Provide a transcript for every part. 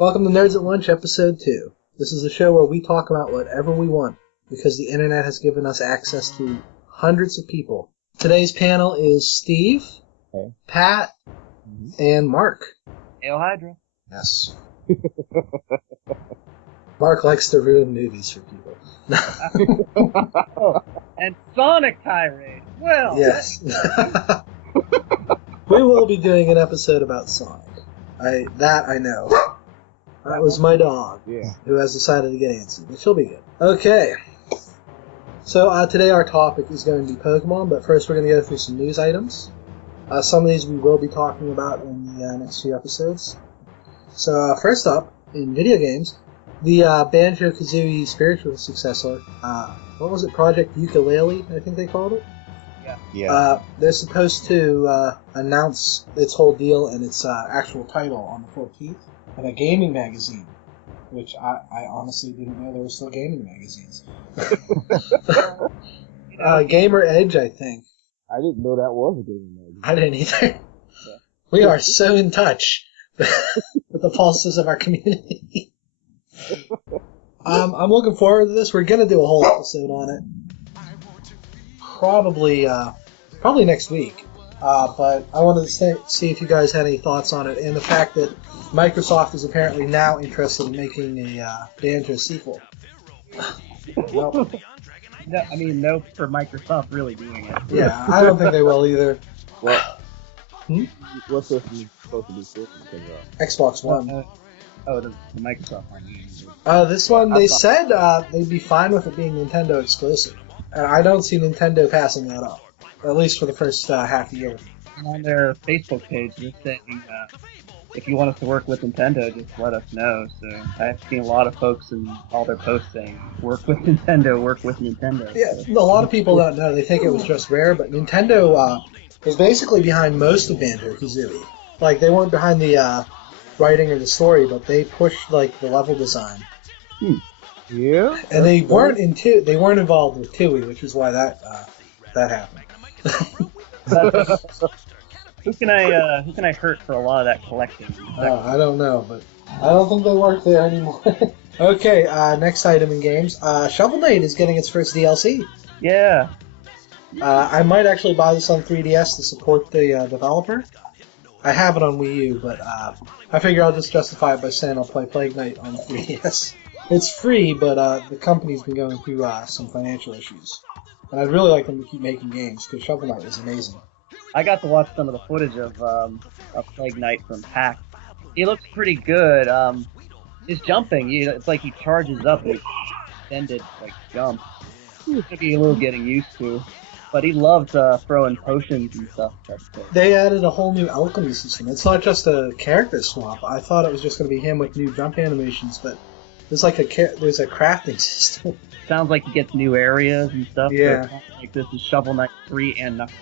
Welcome to Nerds at Lunch, Episode 2. This is a show where we talk about whatever we want, because the internet has given us access to hundreds of people. Today's panel is Steve, Hey. Pat, and Mark. Hail Hydra. Yes. Mark likes to ruin movies for people. And Sonic Tirade. Well. Yes. We will be doing an episode about Sonic. I know. That was my dog, who has decided to get antsy, but she'll be good. Okay. So today our topic is going to be Pokemon, but first we're going to go through some news items. Some of these we will be talking about in the next few episodes. So first up, in video games, the Banjo-Kazooie spiritual successor, what was it, Project Yooka-Laylee, I think they called it? Yeah. They're supposed to announce its whole deal and its actual title on the 14th in a gaming magazine, which I honestly didn't know there were still gaming magazines. Gamer Edge, I think. I didn't know that was a gaming magazine. I didn't either. Yeah. We are so in touch with the pulses of our community. I'm looking forward to this. We're going to do a whole episode on it. Probably next week. But I wanted to see if you guys had any thoughts on it, and the fact that Microsoft is apparently now interested in making a Banjo sequel. Nope. No, I mean, no for Microsoft really doing it. Yeah, I don't think they will either. What? What's this supposed to be system? Xbox One. The Microsoft one. This one, they said they'd be fine with it being Nintendo exclusive. And I don't see Nintendo passing that up, at least for the first half year. On their Facebook page, they're saying, if you want us to work with Nintendo, just let us know. So I've seen a lot of folks in all their posts saying, work with Nintendo, work with Nintendo. Yeah, a lot of people don't know. They think it was just Rare, but Nintendo was basically behind most of Banjo-Kazooie. Like, they weren't behind the writing or the story, but they pushed, like, the level design. Yeah? And they weren't involved with TUI, which is why that happened. Who can I hurt for a lot of that collecting? I don't know, but I don't think they work there anymore. Okay, next item in games. Shovel Knight is getting its first DLC. Yeah. I might actually buy this on 3DS to support the developer. I have it on Wii U, but I figure I'll just justify it by saying I'll play Plague Knight on 3DS. It's free, but the company's been going through some financial issues. And I'd really like them to keep making games, because Shovel Knight is amazing. I got to watch some of the footage of Plague Knight from PAX. He looks pretty good. His jumping, it's like he charges up and extended jump. It's going to be a little getting used to. But he loves throwing potions and stuff. They added a whole new alchemy system. It's not just a character swap. I thought it was just going to be him with new jump animations, but there's there's a crafting system. Sounds like he gets new areas and stuff. Yeah. So like this is Shovel Knight 3 and Knuckles.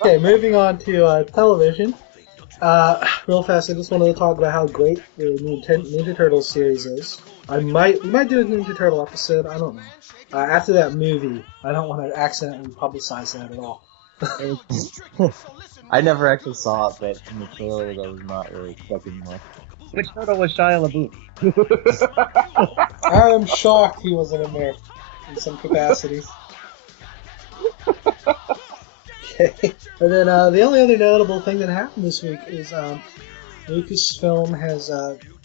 Okay, moving on to television. Real fast, I just wanted to talk about how great the new Ninja Turtles series is. We might do a Ninja Turtle episode, I don't know. After that movie, I don't want to accidentally publicize that at all. I never actually saw it, but in the trailers I was not really expecting much. Which turtle was Shia LaBeouf? I'm shocked he wasn't in there in some capacity. Okay. And then the only other notable thing that happened this week is Lucasfilm has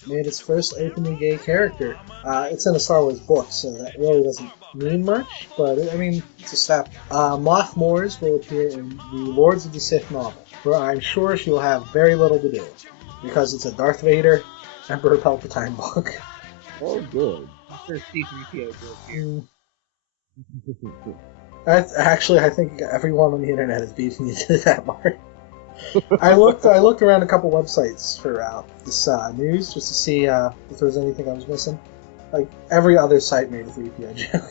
made its first openly gay character. It's in a Star Wars book, so that really doesn't mean much, but I mean, it's a step. Moth Moores will appear in the Lords of the Sith novel, where I'm sure she will have very little to do, because it's a Darth Vader, Emperor Palpatine book. Oh, good. After C-3PO goes here. I think everyone on the internet is beating me to that mark. I looked around a couple websites for this news just to see if there was anything I was missing. Like, every other site made a 3PO joke.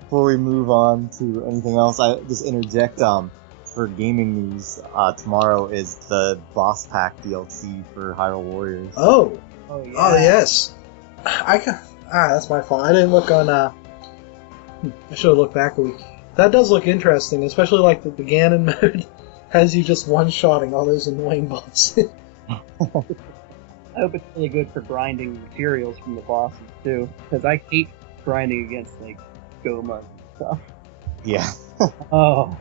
Before we move on to anything else, I just interject for gaming news. Tomorrow is the Boss Pack DLC for Hyrule Warriors. Oh, yeah. Oh yes. That's my fault. I didn't look on. I should have looked back a week. That does look interesting, especially like the Ganon mode has you just one-shotting all those annoying bots. I hope it's really good for grinding materials from the bosses too, because I hate grinding against like Gomas and stuff. Yeah. Oh,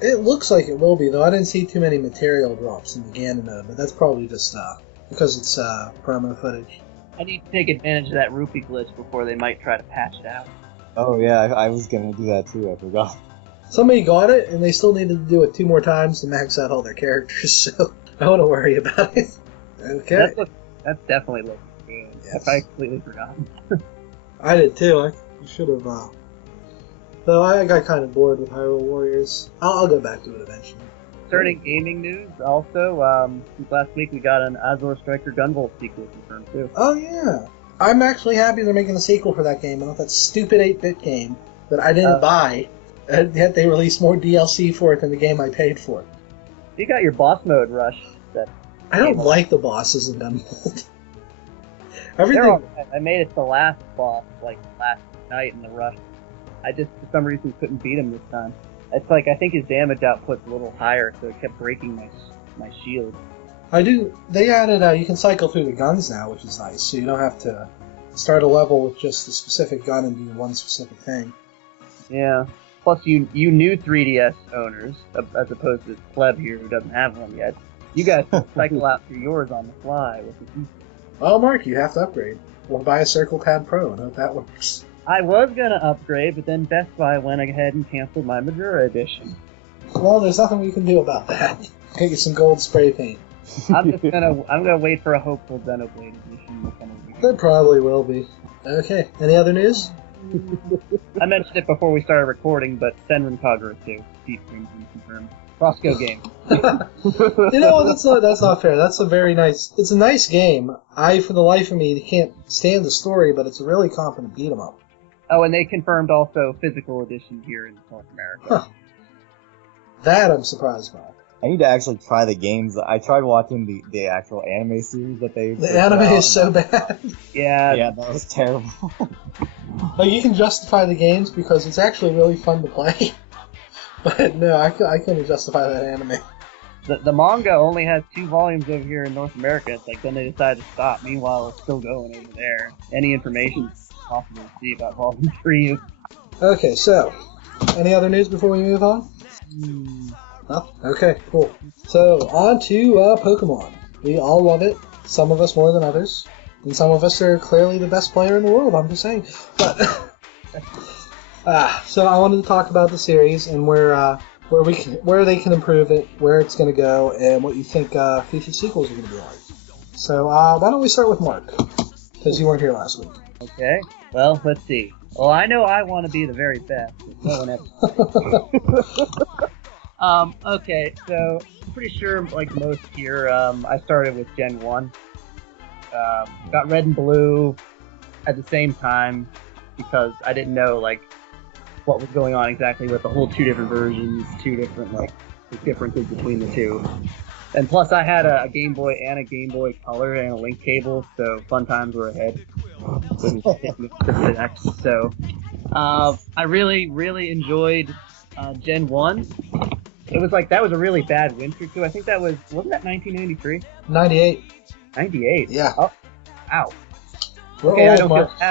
It looks like it will be, though. I didn't see too many material drops in the Ganon mode, but that's probably just because it's promo footage. I need to take advantage of that rupee glitch before they might try to patch it out. Oh yeah, I was gonna do that too. I forgot. Somebody got it, and they still needed to do it 2 more times to max out all their characters, so I don't want to worry about it. Okay. That's definitely looking good. Yes. I completely forgot. I did too. I should have. Though I got kind of bored with Hyrule Warriors. I'll go back to it eventually. Starting gaming news, also, since last week we got an Azure Striker Gunvolt sequel confirmed too. Oh yeah. I'm actually happy they're making a sequel for that game. Not that stupid 8-bit game that I didn't buy, and yet they released more DLC for it than the game I paid for. You got your boss mode rush. I don't like the bosses in Gunvolt. Everything. I made it to the last boss, like last night in the rush. I just, for some reason, couldn't beat him this time. It's like, I think his damage output's a little higher, so it kept breaking my shield. They added, you can cycle through the guns now, which is nice, so you don't have to start a level with just a specific gun and do one specific thing. Yeah. Plus, you new 3DS owners, as opposed to Pleb here who doesn't have one yet, you guys can cycle out through yours on the fly with the keyboard. Well, Mark, you have to upgrade. We'll buy a Circle Pad Pro and hope that works. I was gonna upgrade, but then Best Buy went ahead and canceled my Majora edition. Well, there's nothing we can do about that. Get you some gold spray paint. I'm gonna wait for a hopeful Xenoblade edition. There probably will be. Okay, any other news? I mentioned it before we started recording, but Senran Kagura 2, Deep Dreams confirmed. Roscoe game. You know, that's not fair. That's a very nice. It's a nice game. I, for the life of me, can't stand the story, but it's a really competent beat 'em up. Oh, and they confirmed also physical edition here in North America. Huh. That I'm surprised by. I need to actually try the games. I tried watching the actual anime series that they. The anime is so bad. Yeah. Yeah, that was terrible. Like, you can justify the games because it's actually really fun to play. But no, I couldn't justify that anime. The manga only has 2 volumes over here in North America. It's like then they decided to stop. Meanwhile, it's still going over there. Any information possible to see about Volume 3. Okay, so any other news before we move on? No? Okay, cool. So on to Pokemon. We all love it. Some of us more than others, and some of us are clearly the best player in the world. I'm just saying. But so I wanted to talk about the series and where they can improve it, where it's going to go, and what you think future sequels are going to be like. So why don't we start with Mark, because you weren't here last week. Okay. Well, let's see. Well, I know I want to be the very best. No one ever. Okay, so I'm pretty sure, like most here, I started with Gen 1. Got Red and Blue at the same time because I didn't know, like, what was going on exactly with the whole 2 different versions, 2 different, like, the differences between the 2. And plus I had a Game Boy and a Game Boy Color and a link cable, so fun times were ahead. So, I really, really enjoyed Gen 1. It was like, that was a really bad winter too. I think that wasn't that 1993? 98. 98? Yeah. Oh, ow. We're Okay, old, I don't Mark. feel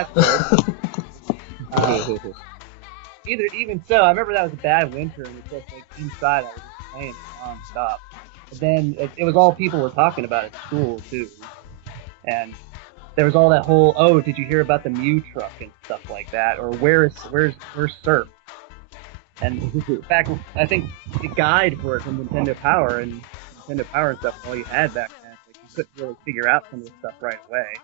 as good. Even so, I remember that was a bad winter, and it's just like inside I was just playing non-stop. But then it was all people were talking about at school too, and there was all that whole, oh, did you hear about the Mew truck and stuff like that, or where's Surf? And in fact, I think the guide for it from Nintendo Power and stuff, all you had back then, like, you couldn't really figure out some of the stuff right away.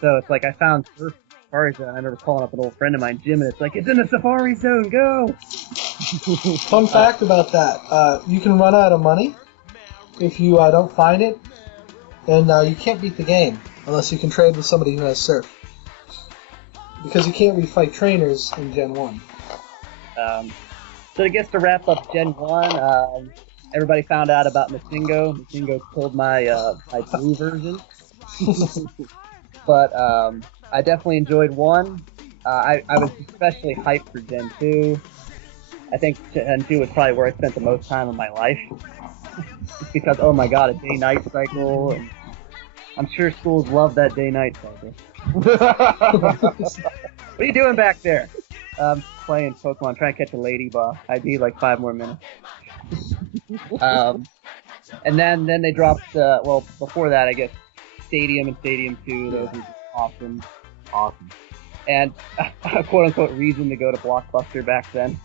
So it's like I found Surf Safari Zone. I remember calling up an old friend of mine, Jim, and it's like, it's in the Safari Zone, go! Fun fact about that, you can run out of money if you don't find it, and you can't beat the game unless you can trade with somebody who has Surf. Because you can't refight trainers in Gen 1. So I guess to wrap up Gen 1, everybody found out about Masingo. Masingo killed my blue version. But I definitely enjoyed 1. I was especially hyped for Gen 2. I think Gen 2 was probably where I spent the most time of my life. Just because, oh my god, a day-night cycle, and I'm sure schools love that day-night cycle. What are you doing back there? Playing Pokemon, trying to catch a ladybug. I'd need like 5 more minutes. And then they dropped, before that, I guess, Stadium and Stadium 2. Those were awesome. Awesome. And a quote-unquote reason to go to Blockbuster back then.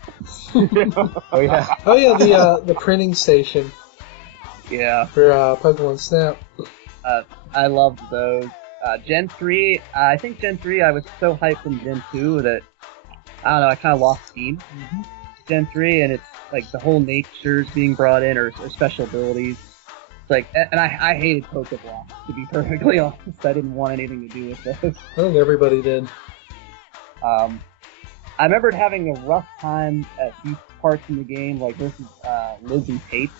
Oh, yeah. Oh yeah, the printing station. Yeah. For Pokemon Snap. I loved those. Gen 3, I think Gen 3, I was so hyped from Gen 2 that, I don't know, I kind of lost steam. Gen 3, and it's like the whole nature's being brought in, or special abilities. It's like, and I hated Pokeblocks, to be perfectly honest. I didn't want anything to do with those. I think everybody did. I remembered having a rough time at these parts in the game, like versus Liz and Tate.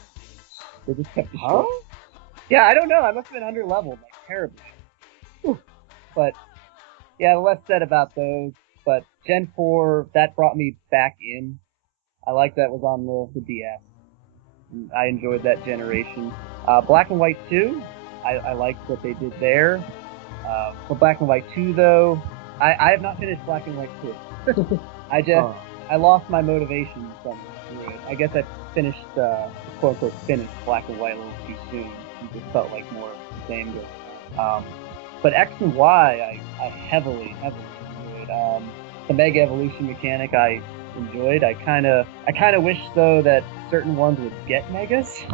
They just kept the short. Yeah, I don't know. I must have been under-leveled, like, terribly. But, yeah, less said about those. But Gen 4, that brought me back in. I like that was on the DS. And I enjoyed that generation. Black and White 2, I liked what they did there. For Black and White 2, though, I have not finished Black and White 2. I lost my motivation somewhere through it. I guess I finished, quote-unquote, finished Black and White a little too soon. It just felt like more of the same going on. But X and Y, I heavily enjoyed. The Mega Evolution mechanic I enjoyed. I kind of wish, though, that certain ones would get Megas.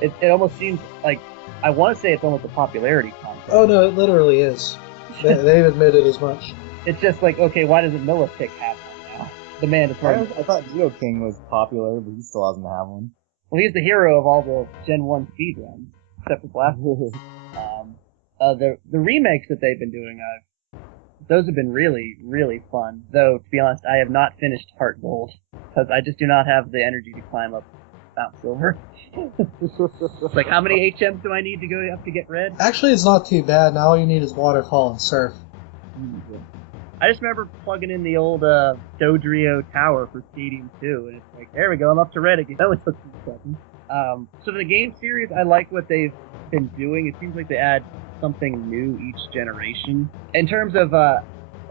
It almost seems like, I want to say it's almost a popularity contest. Oh no, it literally is. They've admitted as much. It's just like, okay, why doesn't Millipede have one now? The mandatory. I thought Geoking was popular, but he still doesn't have one. Well, he's the hero of all the Gen 1 speedruns, except for Blast. The remakes that they've been doing, those have been really, really fun. Though, to be honest, I have not finished Heart Gold, because I just do not have the energy to climb up Mount Silver. It's like, how many HMs do I need to go up to get red? Actually, it's not too bad. Now all you need is Waterfall and Surf. I just remember plugging in the old Dodrio Tower for Stadium 2, and it's like, there we go, I'm up to red again. That only took 2 seconds. So for the game series, I like what they've been doing. It seems like they add something new each generation. In terms of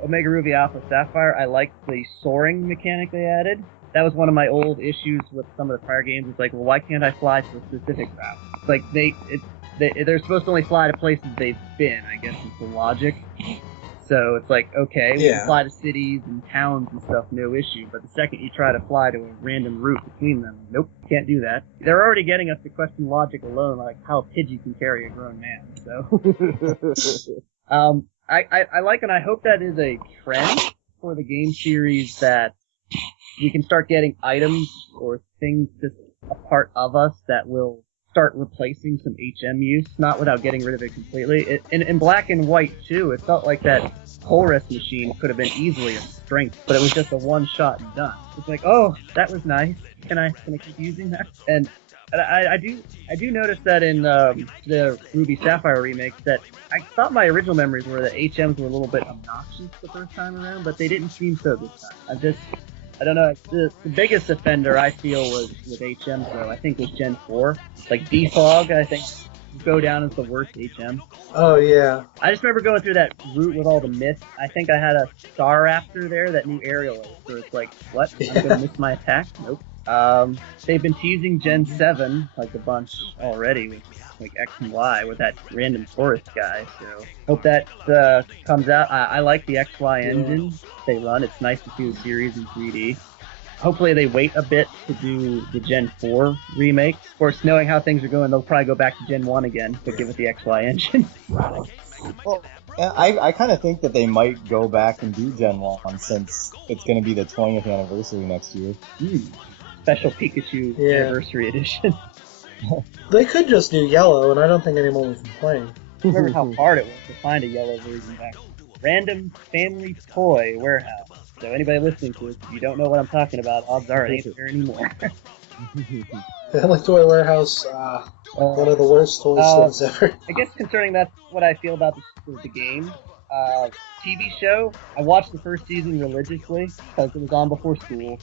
Omega Ruby Alpha Sapphire, I like the soaring mechanic they added. That was one of my old issues with some of the prior games. It's like, well, why can't I fly to a specific route? It's like they're supposed to only fly to places they've been, I guess is the logic. So it's like, okay, we can fly to cities and towns and stuff, no issue. But the second you try to fly to a random route between them, nope, can't do that. They're already getting us to question logic alone, like how a Pidgey can carry a grown man. So, I like, and I hope that is a trend for the game series, that we can start getting items or things just a part of us that will start replacing some HM use, not without getting rid of it completely. In Black and White, too, it felt like that Colress machine could have been easily a strength, but it was just a one-shot and done. It's like, oh, that was nice. Can I keep using that? And I do notice that in the Ruby Sapphire remakes, that I thought my original memories were that HMs were a little bit obnoxious the first time around, but they didn't seem so this time. I don't know, the biggest offender I feel was with HMs, though, I think was Gen 4. Like Defog, I think, go down as the worst HM. Oh, yeah. I just remember going through that route with all the myths. I think I had a Star Raptor there that knew aerial, so it's like, what? I'm gonna miss my attack? Nope. They've been teasing Gen 7, like, a bunch already, with like X and Y, with that random forest guy, so hope that comes out. I like the XY engine they run. It's nice to see the series in 3D. Hopefully they wait a bit to do the Gen 4 remake. Of course, knowing how things are going, they'll probably go back to Gen 1 again, but give it the XY engine. Well, I kind of think that they might go back and do Gen 1, since it's going to be the 20th anniversary next year. Special Pikachu Anniversary Edition. They could just do yellow, and I don't think anyone would complain. Remember how hard it was to find a yellow version back then. Random Family Toy Warehouse. So anybody listening to this, if you don't know what I'm talking about, odds are it ain't there anymore. Family Toy Warehouse, one of the worst toy stores ever. I guess concerning that's what I feel about the game. TV show, I watched the first season religiously, because it was on before school.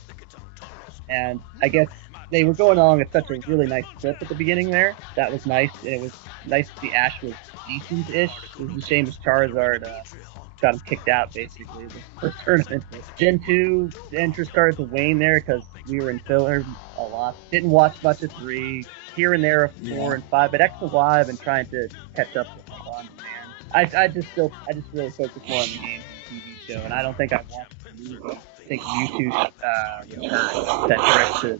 And I guess they were going along at such a really nice clip at the beginning there. That was nice, and it was nice to see Ash was decent-ish. It was a shame as Charizard got him kicked out, basically, the first tournament. Gen 2, the interest started to wane there because we were in filler a lot. Didn't watch much of 3, here and there of 4 and 5, but X and Y I've been trying to catch up with on demand. I just really focus more on the game TV show, and I don't think I've watched the movie. I think Mewtwo Return, that direct to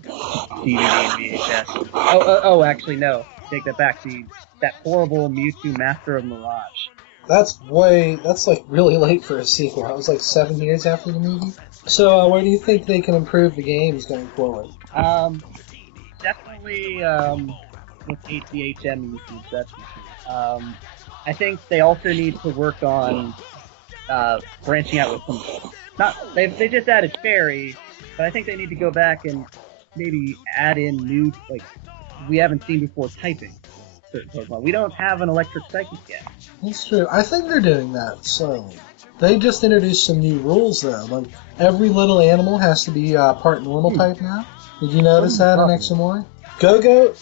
DVD and VHS. Actually no, take that back. That horrible Mewtwo Master of Mirage. That's like really late for a sequel. That was like 7 years after the movie. So where do you think they can improve the games going forward? Definitely with HDHM usage, that's for sure. I think they also need to work on branching out with some. They just added fairy, but I think they need to go back and maybe add in new we haven't seen before typing certain Pokemon. We don't have an electric psychic yet. That's true. I think they're doing that slowly. They just introduced some new rules though. Like every little animal has to be part normal type now. Did you notice that in X and Y? Go-Go,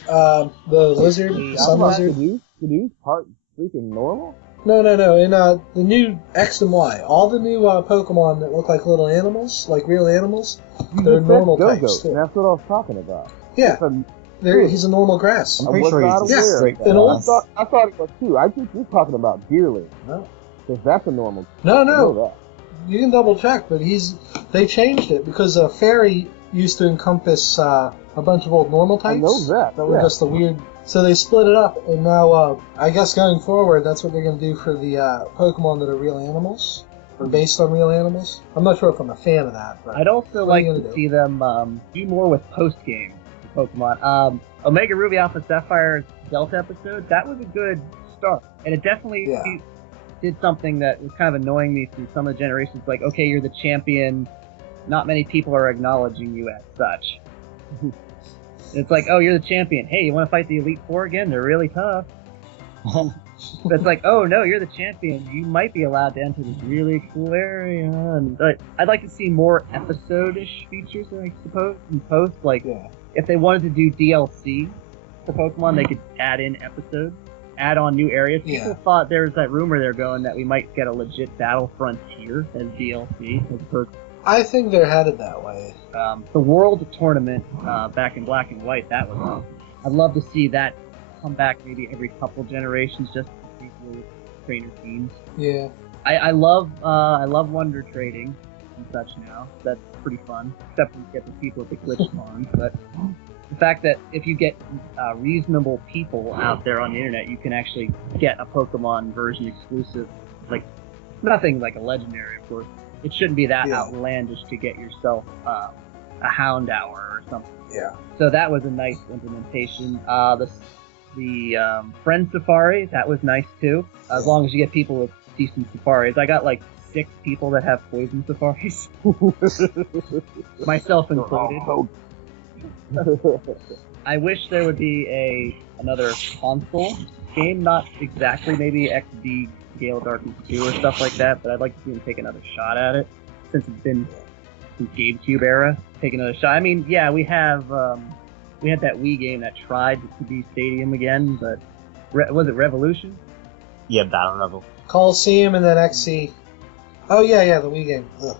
the lizard, sun lizard. Caduceus part freaking normal? No. In the new X and Y, all the new Pokemon that look like little animals, like real animals, they're normal types too. That's what I was talking about. Yeah, he's a normal grass. I'm pretty sure he's just straight grass. I thought it was too. I think you're talking about Deerling. No. Because that's a normal. No. You can double check, but they changed it because Fairy used to encompass a bunch of old normal types. I know that. Were just the weird. So they split it up, and now I guess going forward, that's what they're going to do for the Pokemon that are real animals, or based on real animals. I'm not sure if I'm a fan of that. But I'd also like to see them do more with post-game Pokemon. Omega Ruby Alpha Sapphire's Delta episode, that was a good start. And it definitely did something that was kind of annoying me through some of the generations. Like, okay, you're the champion. Not many people are acknowledging you as such. It's like, oh, you're the champion. Hey, you want to fight the Elite Four again? They're really tough. It's like, oh, no, you're the champion. You might be allowed to enter this really cool area. And I'd like to see more episode-ish features, I suppose, in post. Like, if they wanted to do DLC for Pokemon, they could add in episodes, add on new areas. People thought there was that rumor there going that we might get a legit Battle Frontier as DLC, as opposed to I think they're headed that way. the World Tournament back in Black and White, that was awesome. I'd love to see that come back maybe every couple generations just to see with trainer teams. Yeah. I love Wonder Trading and such now. That's pretty fun, except when you get the people at the glitch spawns. But the fact that if you get reasonable people out there on the internet, you can actually get a Pokemon version exclusive. Like, nothing like a legendary, of course. It shouldn't be that outlandish to get yourself a Hound Hour or something. Yeah. So that was a nice implementation. The Friend Safari, that was nice too. As long as you get people with decent safaris. I got like 6 people that have poison safaris. Myself included. I wish there would be another console game, not exactly maybe XD Gale Darkness 2 or stuff like that, but I'd like to see them take another shot at it since it's been since GameCube era. Take another shot. I mean, yeah, we had that Wii game that tried to be Stadium again, but was it Revolution? Yeah, Battle Revel. Coliseum and then XC. Oh yeah, the Wii game. Ugh.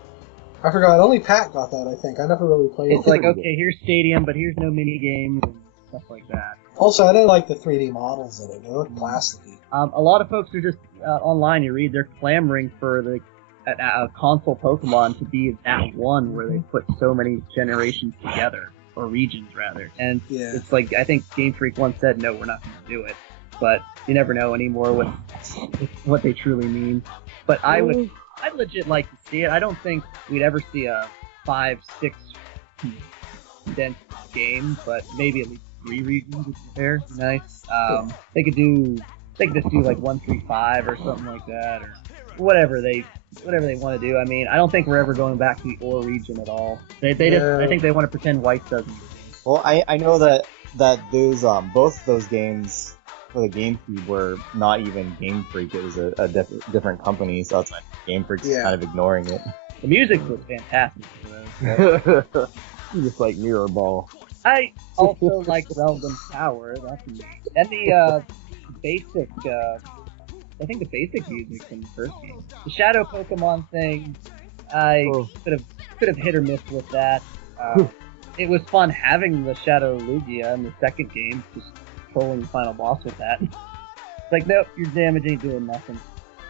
I forgot. Only Pat got that, I think. I never really played it. It's like, okay, here's Stadium, but here's no mini games and stuff like that. Also, I didn't like the 3D models in it. They look plasticky. A lot of folks are just online. You read they're clamoring for a console Pokemon to be that one where they put so many generations together, or regions rather. And it's like, I think Game Freak once said, no, we're not going to do it. But you never know anymore with what they truly mean. But I'd legit like to see it. I don't think we'd ever see a 5-6 condensed game, but maybe at least 3 regions would be fair. Nice. They could just do like 1-3-5 or something like that, or whatever they want to do. I mean, I don't think we're ever going back to the OR region at all. I think they want to pretend White doesn't. Well, I know that those both those games for the GameCube were not even Game Freak. It was a different company, so that's why Game Freak's kind of ignoring it. The music was fantastic for those. Just like Mirror Ball. I also like Realms and Power. That's me. And the basic, I think the basic music from the first game. The Shadow Pokemon thing, I could have hit or miss with that. It was fun having the Shadow Lugia in the second game, just trolling the final boss with that. It's like, nope, your damage ain't doing nothing.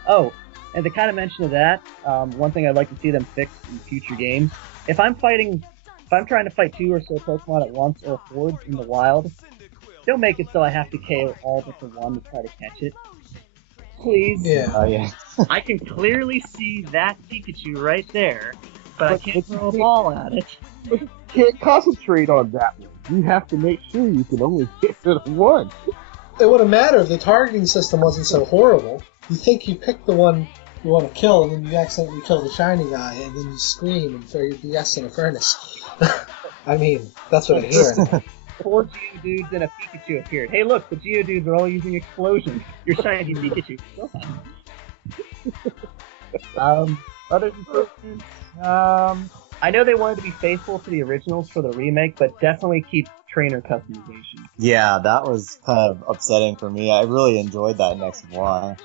Oh, and to kind of mention of that, one thing I'd like to see them fix in future games, if I'm trying to fight 2 or so Pokemon at once or hordes in the wild, don't make it so I have to KO all but the one to try to catch it. Please. Yeah. Yeah. I can clearly see that Pikachu right there, but I can't throw a ball at it. But you can't concentrate on that one. You have to make sure you can only hit the one. It wouldn't matter if the targeting system wasn't so horrible. You think you pick the one you want to kill, and then you accidentally kill the shiny guy, and then you scream and throw your DS in a furnace. I mean, that's what I hear. 4 Geodudes and a Pikachu appeared. Hey, look, the Geodudes are all using explosions. Your shiny Pikachu. Go on. Other improvements. I know they wanted to be faithful to the originals for the remake, but definitely keep trainer customization. Yeah, that was kind of upsetting for me. I really enjoyed that in X&Y.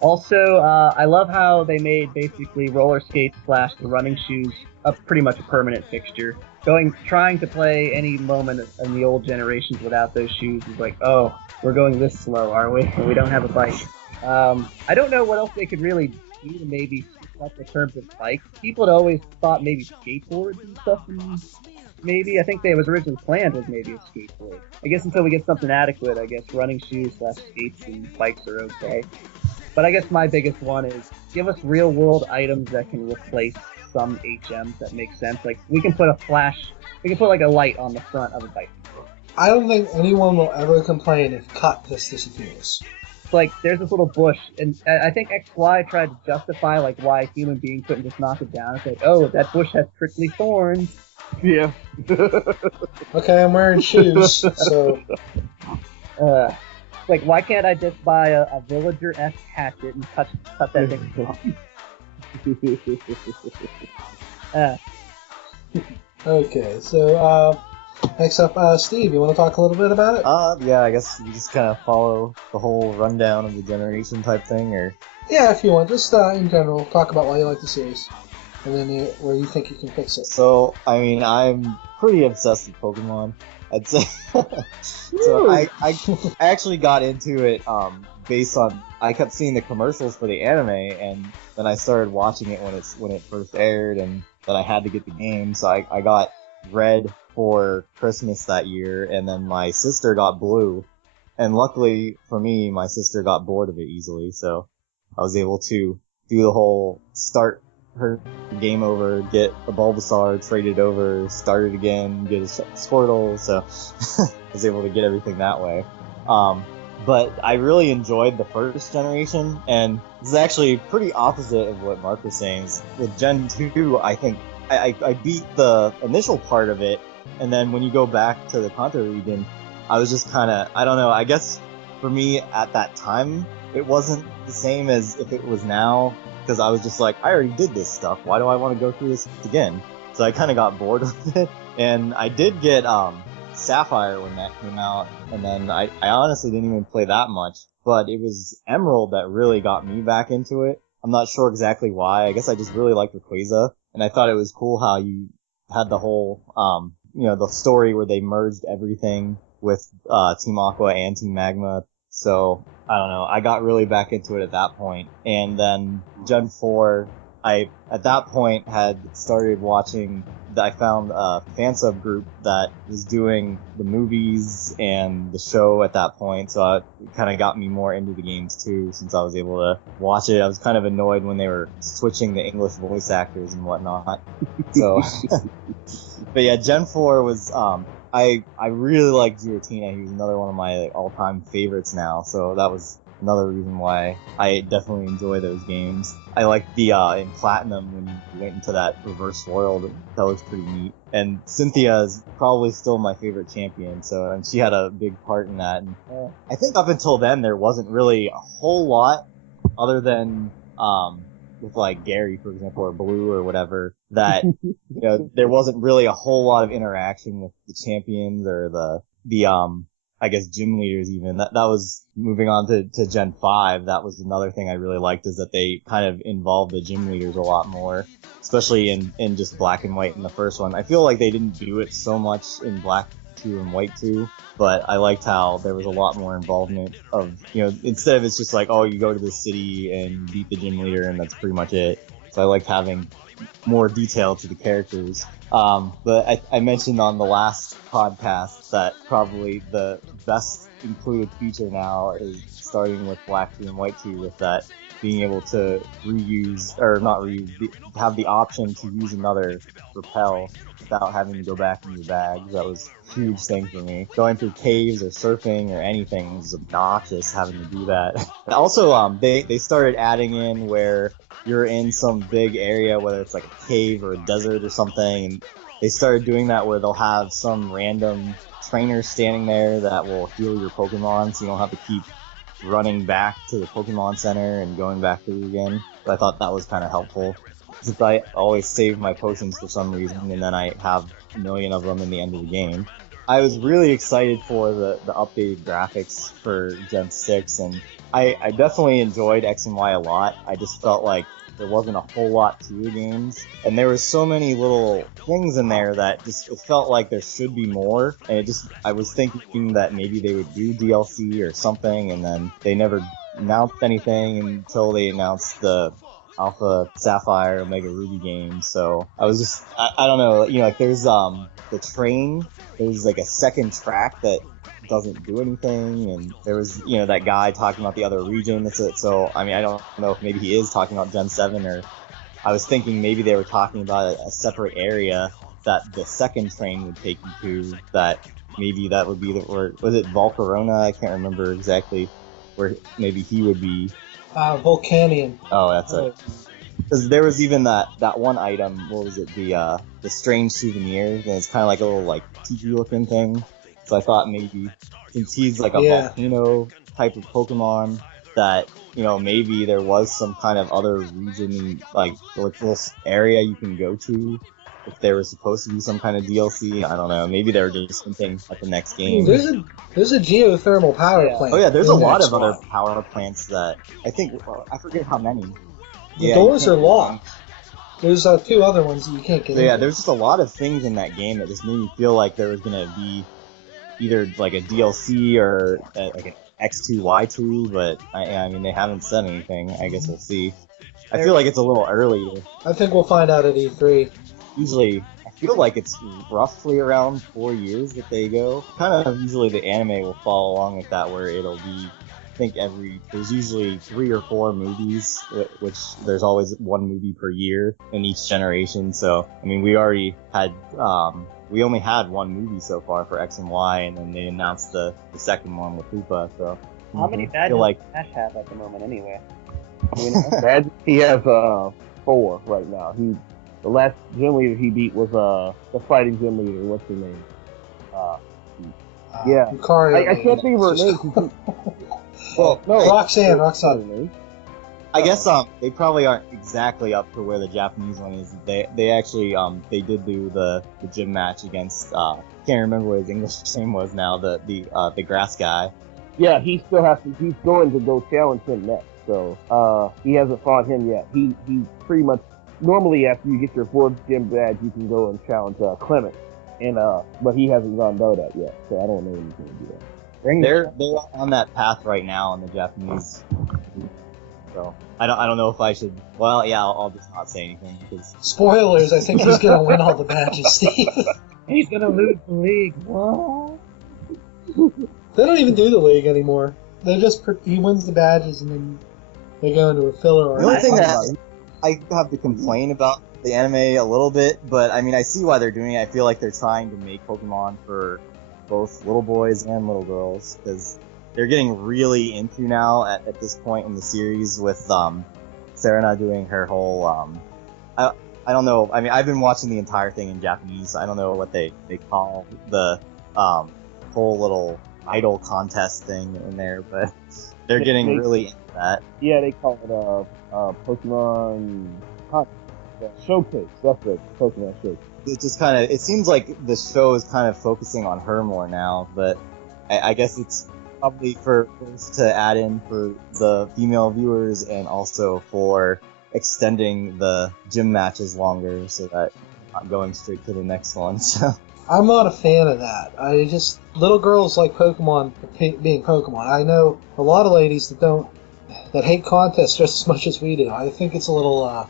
Also, I love how they made basically roller skates / the running shoes pretty much a permanent fixture. Trying to play any moment in the old generations without those shoes is like, oh, we're going this slow, are we? And we don't have a bike. I don't know what else they could really do to maybe switch up the terms of bikes. People had always thought maybe skateboards and stuff. Maybe I think they was originally planned as maybe a skateboard. I guess until we get something adequate, I guess running shoes / skates and bikes are okay. But I guess my biggest one is give us real world items that can replace some HMs that make sense. Like we can put like a light on the front of a bike. I don't think anyone will ever complain if cut just disappears. It's like there's this little bush, and I think XY tried to justify like why a human being couldn't just knock it down. It's like, oh, that bush has prickly thorns. Yeah. Okay, I'm wearing shoes, so. Like, why can't I just buy a villager-esque hatchet and cut that thing off? Okay, so next up, Steve, you want to talk a little bit about it? Yeah, I guess you just kind of follow the whole rundown of the generation type thing, or? Yeah, if you want. Just in general, talk about why you like the series, and then where you think you can fix it. So, I mean, I'm pretty obsessed with Pokemon, I'd say. So I actually got into it based on I kept seeing the commercials for the anime, and then I started watching it when it first aired, and then I had to get the game, so I got Red for Christmas that year, and then my sister got Blue, and luckily for me, my sister got bored of it easily, so I was able to do the whole start her game over, get a Bulbasaur, trade it over, start it again, get a Squirtle, so I was able to get everything that way. But I really enjoyed the first generation, and this is actually pretty opposite of what Mark was saying. With Gen 2, I think I beat the initial part of it, and then when you go back to the Kanto region, I was just kinda, I don't know, I guess for me at that time, it wasn't the same as if it was now, because I was just like, I already did this stuff, why do I want to go through this again? So I kind of got bored with it, and I did get Sapphire when that came out, and then I honestly didn't even play that much, but it was Emerald that really got me back into it. I'm not sure exactly why, I guess I just really liked Rayquaza, and I thought it was cool how you had the whole, the story where they merged everything with Team Aqua and Team Magma. So, I don't know, I got really back into it at that point. And then Gen 4, I, at that point, had started watching, I found a fan sub group that was doing the movies and the show at that point, so it kind of got me more into the games too, since I was able to watch it. I was kind of annoyed when they were switching the English voice actors and whatnot. So, but yeah, Gen 4 was, I really like Giratina. He was another one of my all-time favorites now, so that was another reason why I definitely enjoy those games. I like the, in Platinum, when you went into that reverse world, that was pretty neat. And Cynthia is probably still my favorite champion, and she had a big part in that. And I think up until then, there wasn't really a whole lot, other than, with like Gary, for example, or Blue or whatever, that there wasn't really a whole lot of interaction with the champions or the I guess gym leaders even. That was moving on to Gen 5. That was another thing I really liked, is that they kind of involved the gym leaders a lot more, especially in just Black and White in the first one. I feel like they didn't do it so much in Black 2 and White 2, but I liked how there was a lot more involvement of, instead of it's just like, oh, you go to the city and beat the gym leader and that's pretty much it. So I liked having more detail to the characters. But I mentioned on the last podcast that probably the best included feature now is starting with Black 2 and White 2, with that being able to have the option to use another repel without having to go back in your bags. That was a huge thing for me. Going through caves or surfing or anything was obnoxious having to do that. Also, they started adding in where you're in some big area, whether it's like a cave or a desert or something, and they started doing that where they'll have some random trainer standing there that will heal your Pokemon, so you don't have to keep running back to the Pokemon Center and going back through again. So I thought that was kind of helpful, since I always save my potions for some reason, and then I have a million of them in the end of the game. I was really excited for the updated graphics for Gen 6, and I definitely enjoyed X and Y a lot. I just felt like there wasn't a whole lot to the games, and there were so many little things in there that it felt like there should be more, and I was thinking that maybe they would do DLC or something, and then they never announced anything until they announced the Alpha Sapphire Omega Ruby game. So I was just, I don't know, like there's the train, there's like a second track that doesn't do anything, and there was that guy talking about the other region. So I mean, I don't know if maybe he is talking about Gen 7, or I was thinking maybe they were talking about a separate area that the second train would take you to, that maybe that would be or was it Volcarona? I can't remember exactly where maybe he would be. Volcanion. Oh, that's it. Because there was even that one item, what was it, the strange souvenir, and it's kind of like a little like tiki looking thing. So I thought maybe, since he's like a volcano type of Pokemon, that maybe there was some kind of other region, like little area you can go to, if there was supposed to be some kind of DLC. I don't know. Maybe they were just hinting at the next game. There's a geothermal power plant. Oh yeah, there's a lot of other power plants that I forget how many. The doors are locked. There's 2 other ones that you can't get into. Yeah, there's just a lot of things in that game that just made me feel like there was going to be either like a DLC or like an X2, Y2, but I mean, they haven't said anything. I guess we'll see. I feel like it's a little early. I think we'll find out at E3. Usually, I feel like it's roughly around 4 years that they go. Kind of usually the anime will follow along with that, where it'll be, I think there's usually 3 or 4 movies, which there's always 1 movie per year in each generation. So, I mean, we already had, we only had 1 movie so far for X and Y, and then they announced the second one with Hoopa, so. How many badges does Ash have at the moment anyway? He has 4 right now. The last gym leader he beat was the fighting gym leader. What's her name? Yeah. I can't think of her name. Well, no, Roxanne. I guess they probably aren't exactly up to where the Japanese one is. They actually they did do the gym match against can't remember what his English name was now, the grass guy. Yeah, he still has to. He's going to go challenge him next. So he hasn't fought him yet. He pretty much, normally after you get your 4th gym badge, you can go and challenge Clement, and but he hasn't gone do that yet. So I don't know when he's going to do that. They're on that path right now in the Japanese. So I don't know if I should. Well, yeah, I'll just not say anything because spoilers. I think he's gonna win all the badges, Steve. He's gonna lose the league. What? They don't even do the league anymore. He wins the badges and then they go into a filler. The only thing that I have to complain about the anime a little bit, but I mean I see why they're doing it. I feel like they're trying to make Pokemon for both little boys and little girls, because they're getting really into now at this point in the series with Serena doing her whole I don't know. I mean, I've been watching the entire thing in Japanese. So I don't know what they call the whole little idol contest thing in there, but they're getting really into that. Yeah, they call it Pokemon Showcase. That's it, Pokemon Showcase. It just kind of, it seems like the show is kind of focusing on her more now, but I guess it's probably for both to add in for the female viewers and also for extending the gym matches longer so that I'm not going straight to the next one. So I'm not a fan of that. I just little girls like Pokemon being Pokemon. I know a lot of ladies that hate contests just as much as we do. I think it's a little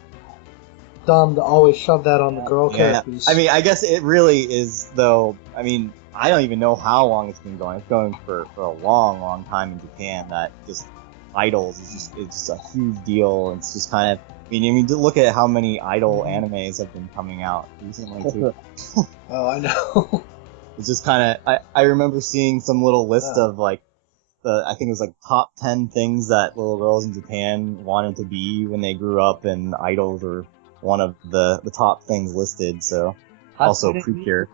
dumb to always shove that on the girl characters. I mean, I guess it really is, though. I mean, I don't even know how long it's been going. It's going for a long, long time in Japan. That just idols is just a huge deal. It's just kind of. I mean, to look at how many idol animes have been coming out recently too. Oh, I know. It's just kind of. I remember seeing some little list of like. I think it was like top 10 things that little girls in Japan wanted to be when they grew up, and idols were one of the top things listed. So also Precure.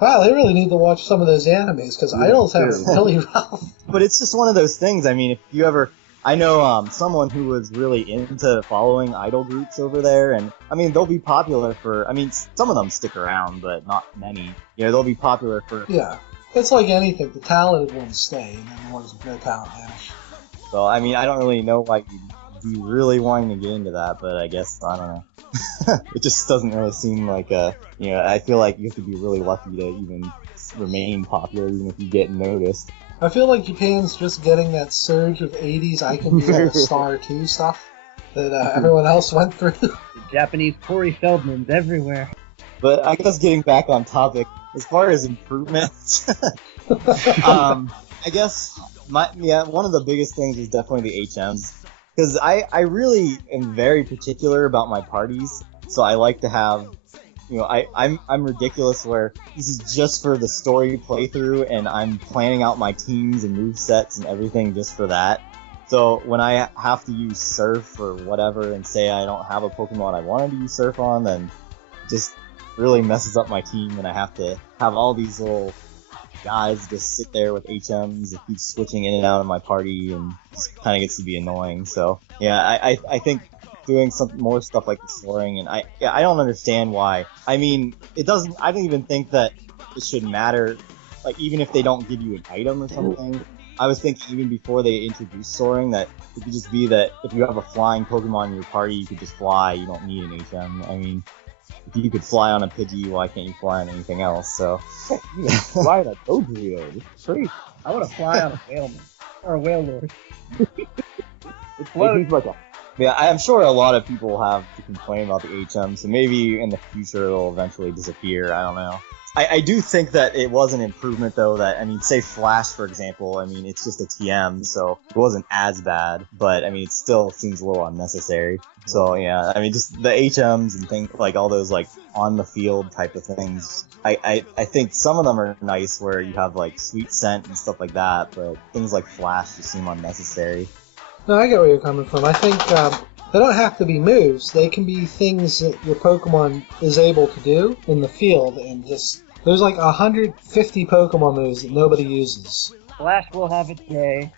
Wow, they really need to watch some of those animes because idols have it really rough. But it's just one of those things. I mean, if you ever, I know someone who was really into following idol groups over there, and I mean they'll be popular for. I mean, some of them stick around, but not many. You know, they'll be popular for. Yeah. It's like anything. The talented ones stay, and then the ones with no talent vanish. So, I mean, I don't really know why you'd be really wanting to get into that, but I guess, I don't know. It just doesn't really seem like I feel like you have to be really lucky to even remain popular, even if you get noticed. I feel like Japan's just getting that surge of 80s I can be a star too stuff that everyone else went through. The Japanese Corey Feldmans everywhere. But I guess getting back on topic, as far as improvements, I guess one of the biggest things is definitely the HMs. Because I really am very particular about my parties, so I like to have, I'm ridiculous where this is just for the story playthrough, and I'm planning out my teams and movesets and everything just for that. So when I have to use Surf or whatever and say I don't have a Pokemon I wanted to use Surf on, then just really messes up my team, and I have to have all these little guys just sit there with HMs and keep switching in and out of my party, and just kind of gets to be annoying. So yeah, I think doing some more stuff like the soaring, and I don't understand why. I mean, I don't even think that it should matter, like even if they don't give you an item or something. I was thinking even before they introduced soaring that it could just be that if you have a flying Pokemon in your party, you could just fly. You don't need an HM. I mean, if you could fly on a Pidgey, why can't you fly on anything else? So you can fly on a Dodrio. This is crazy. I want to fly on a whaleman or a whale lord. He's like yeah, I'm sure a lot of people have to complain about the HM, so maybe in the future it'll eventually disappear. I don't know. I do think that it was an improvement, though, that, I mean, say Flash, for example, I mean, it's just a TM, so it wasn't as bad, but, I mean, it still seems a little unnecessary. So, yeah, I mean, just the HMs and things, like, all those, like, on-the-field type of things, I think some of them are nice where you have, like, sweet scent and stuff like that, but things like Flash just seem unnecessary. No, I get where you're coming from. I think they don't have to be moves. They can be things that your Pokemon is able to do in the field, and just... There's like 150 Pokemon moves that nobody uses. Flash will have its day.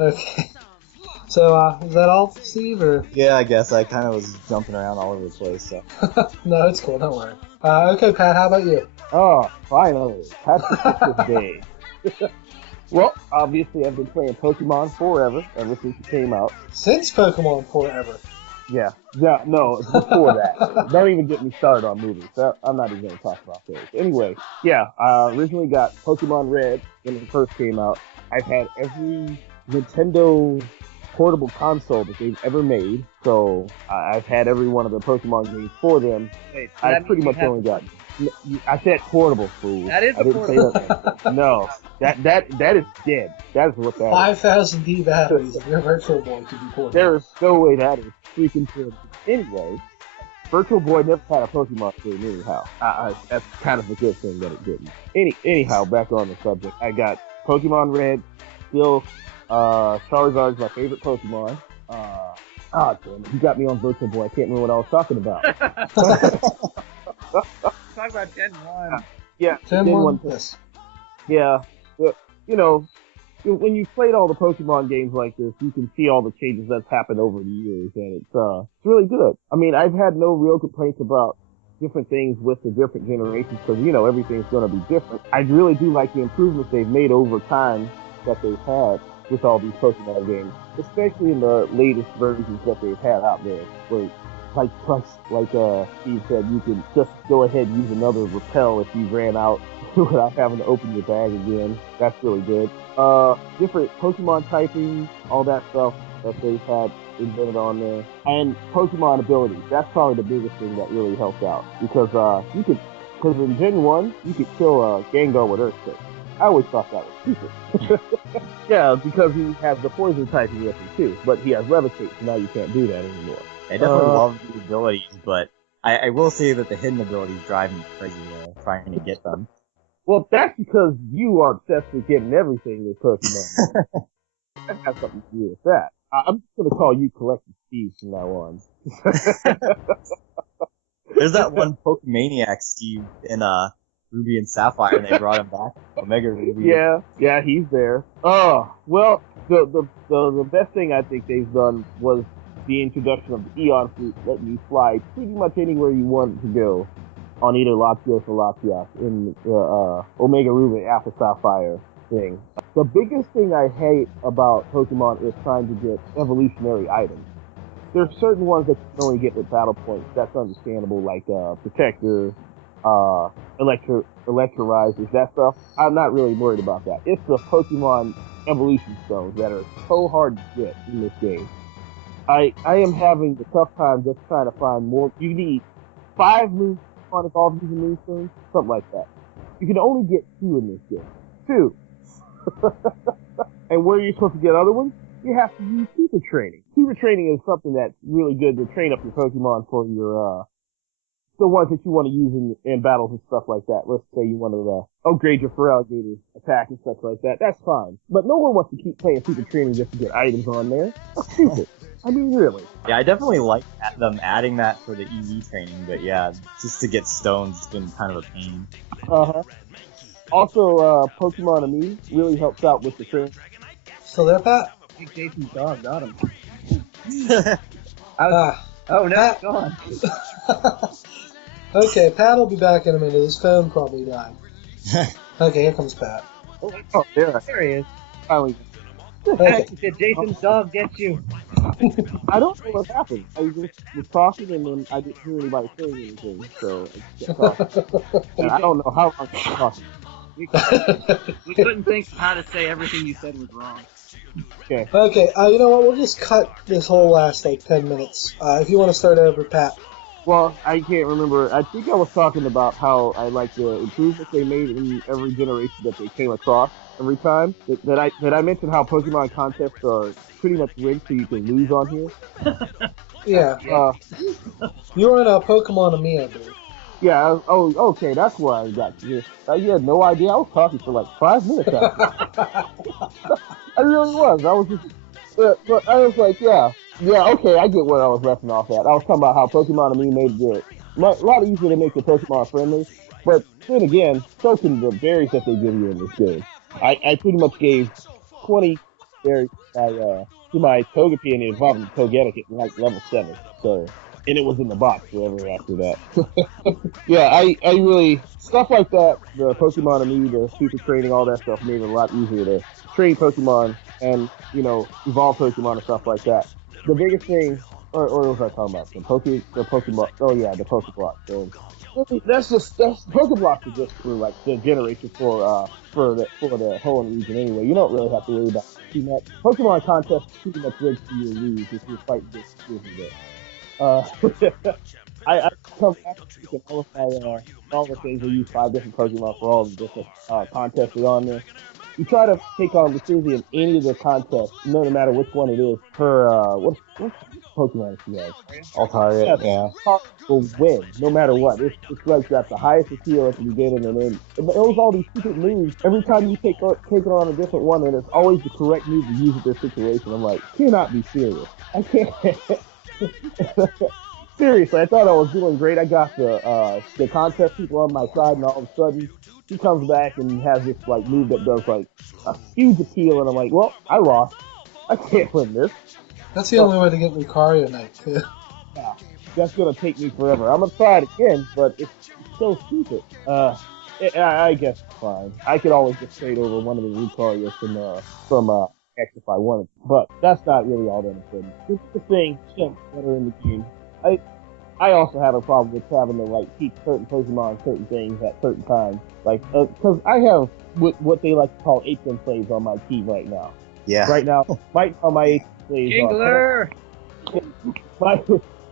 Okay. So, is that all, Steve, or...? Yeah, I guess. I kind of was jumping around all over the place, so... No, it's cool. Don't worry. Okay, Pat, how about you? Oh, finally. Pat's Christmas Day. Well, obviously I've been playing Pokemon forever, ever since it came out. Since Pokemon Forever. Yeah, no, it's before that. Don't even get me started on movies. I'm not even going to talk about those. Anyway, yeah, I originally got Pokemon Red when it first came out. I've had every Nintendo portable console that they've ever made, so I've had every one of the Pokemon games for them. Wait, so I pretty much only got... I said portable, fool. That is I didn't portable. say that. No, that is dead. That is what that is. 5,000 D batteries of your Virtual Boy could be portable. There is no way that is freaking portable. Anyway, Virtual Boy never had a Pokemon game anyhow. That's kind of a good thing that it didn't. Anyhow, back on the subject. I got Pokemon Red. Still, Charizard's my favorite Pokemon. Damn it. You got me on Virtual Boy. I can't remember what I was talking about. Talk about Gen 1. Yeah, Gen 1. Yes. Yeah, you know, when you played all the Pokemon games like this, you can see all the changes that's happened over the years, and it's really good. I mean, I've had no real complaints about different things with the different generations because, everything's going to be different. I really do like the improvements they've made over time that they've had with all these Pokemon games, especially in the latest versions that they've had out there. Where, like Steve said, you can just go ahead and use another repel if you ran out without having to open your bag again. That's really good. Different Pokemon typing, all that stuff that they've had invented on there, and Pokemon abilities. That's probably the biggest thing that really helped out because because in Gen 1 you could kill Gengar with Earthquake. I always thought that was stupid. Yeah, because he has the poison typing with him too, but he has Levitate, so now you can't do that anymore. I definitely love the abilities, but I will say that the hidden abilities drive me crazy trying to get them. Well, that's because you are obsessed with getting everything with Pokemon. That has something to do with that. I'm just going to call you Collective Steve from now on. There's that one Pokemaniac Steve in Ruby and Sapphire, and they brought him back. Omega Ruby. Yeah, he's there. Oh, well, the best thing I think they've done was the introduction of the Eon Fruit, letting you fly pretty much anywhere you want to go on either Latios or Latias in the Omega Ruby Alpha Sapphire thing. The biggest thing I hate about Pokemon is trying to get evolutionary items. There's certain ones that you can only get with battle points. That's understandable, like Protector, Electrorizers, that stuff. I'm not really worried about that. It's the Pokemon evolution stones that are so hard to get in this game. I am having a tough time just trying to find more. You need 5 moves on evolve using moonstones, something like that. You can only get 2 in this game. 2. And where are you supposed to get other ones? You have to use super training. Super training is something that's really good to train up your Pokemon for your the ones that you want to use in battles and stuff like that. Let's say you want to upgrade your Feraligatr attack and stuff like that. That's fine. But no one wants to keep playing super training just to get items on there. That's stupid. I mean, really. Yeah, I definitely like them adding that for the EV training, but yeah, just to get stones has been kind of a pain. Also, Pokemon Me really helps out with the training. Still there, Pat? I think Jason's dog got him. Oh, no, Pat. it's gone. Okay, Pat will be back in a minute. His phone probably died. Okay, here comes Pat. Oh, there he is. Finally. Okay. He said, Jason's dog gets you. I don't know what happened. I just was talking and then I didn't hear anybody saying anything, so I kept talking. And I don't know how long I was talking. We couldn't think how to say everything you said was wrong. Okay. Okay, you know what? We'll just cut this whole last, 10 minutes. If you want to start over, Pat. Well, I can't remember. I think I was talking about how I like the improvements they made in every generation that they came across every time. That I mentioned how Pokemon contests are pretty much rigged so you can lose on here. Yeah. You were in a Pokemon Me, I believe. Yeah. Oh, okay. That's where I got you. You had no idea. I was talking for like 5 minutes. I really was. I was just. But I was like, yeah, okay, I get where I was left off at. I was talking about how Pokemon Me made it a lot easier to make the Pokemon friendly, but then again, so can the berries that they give you in this game. I pretty much gave 20 berries to my Togepi and it evolved into Togetic at like level 7, so, and it was in the box forever after that. Yeah, I really, stuff like that, the Pokemon Me, the super training, all that stuff made it a lot easier to train Pokemon and, evolve Pokemon and stuff like that. The biggest thing, or what was I talking about? The Pokemon, oh yeah, the Pokeblock. So, that's Pokeblocks are just for like the generation for the whole region anyway. You don't really have to worry about too much. Pokemon contests pretty much rigged for you to lose if you're fighting this bit. I come back and all the things. I use 5 different Pokemon for all the different contests that are on there. You try to take on Lucasia in any of the contests, no matter which one it is. Her, what Pokemon she has? Altaria, yeah. Will win, no matter what. It's like you have the highest appeal at the beginning, and then it was all these stupid moves. Every time you take it on a different one, and it's always the correct move to use in this situation. I'm like, cannot be serious. I can't. Seriously, I thought I was doing great. I got the contest people on my side, and all of a sudden, she comes back and has this like move that does like a huge appeal, and I'm like, well, I lost. I can't win this. That's the only way to get Lucario Knight, too. Yeah, that's gonna take me forever. I'm gonna try it again, but it's so stupid. I guess it's fine. I could always just trade over one of the Lucarios from X if I wanted, but that's not really all that important. It's the thing, chimps that are in the game. I also have a problem with having to like teach certain Pokemon certain things at certain times, like because I have what they like to call HM plays on my team right now. Yeah. Right now, my HM plays Jingler!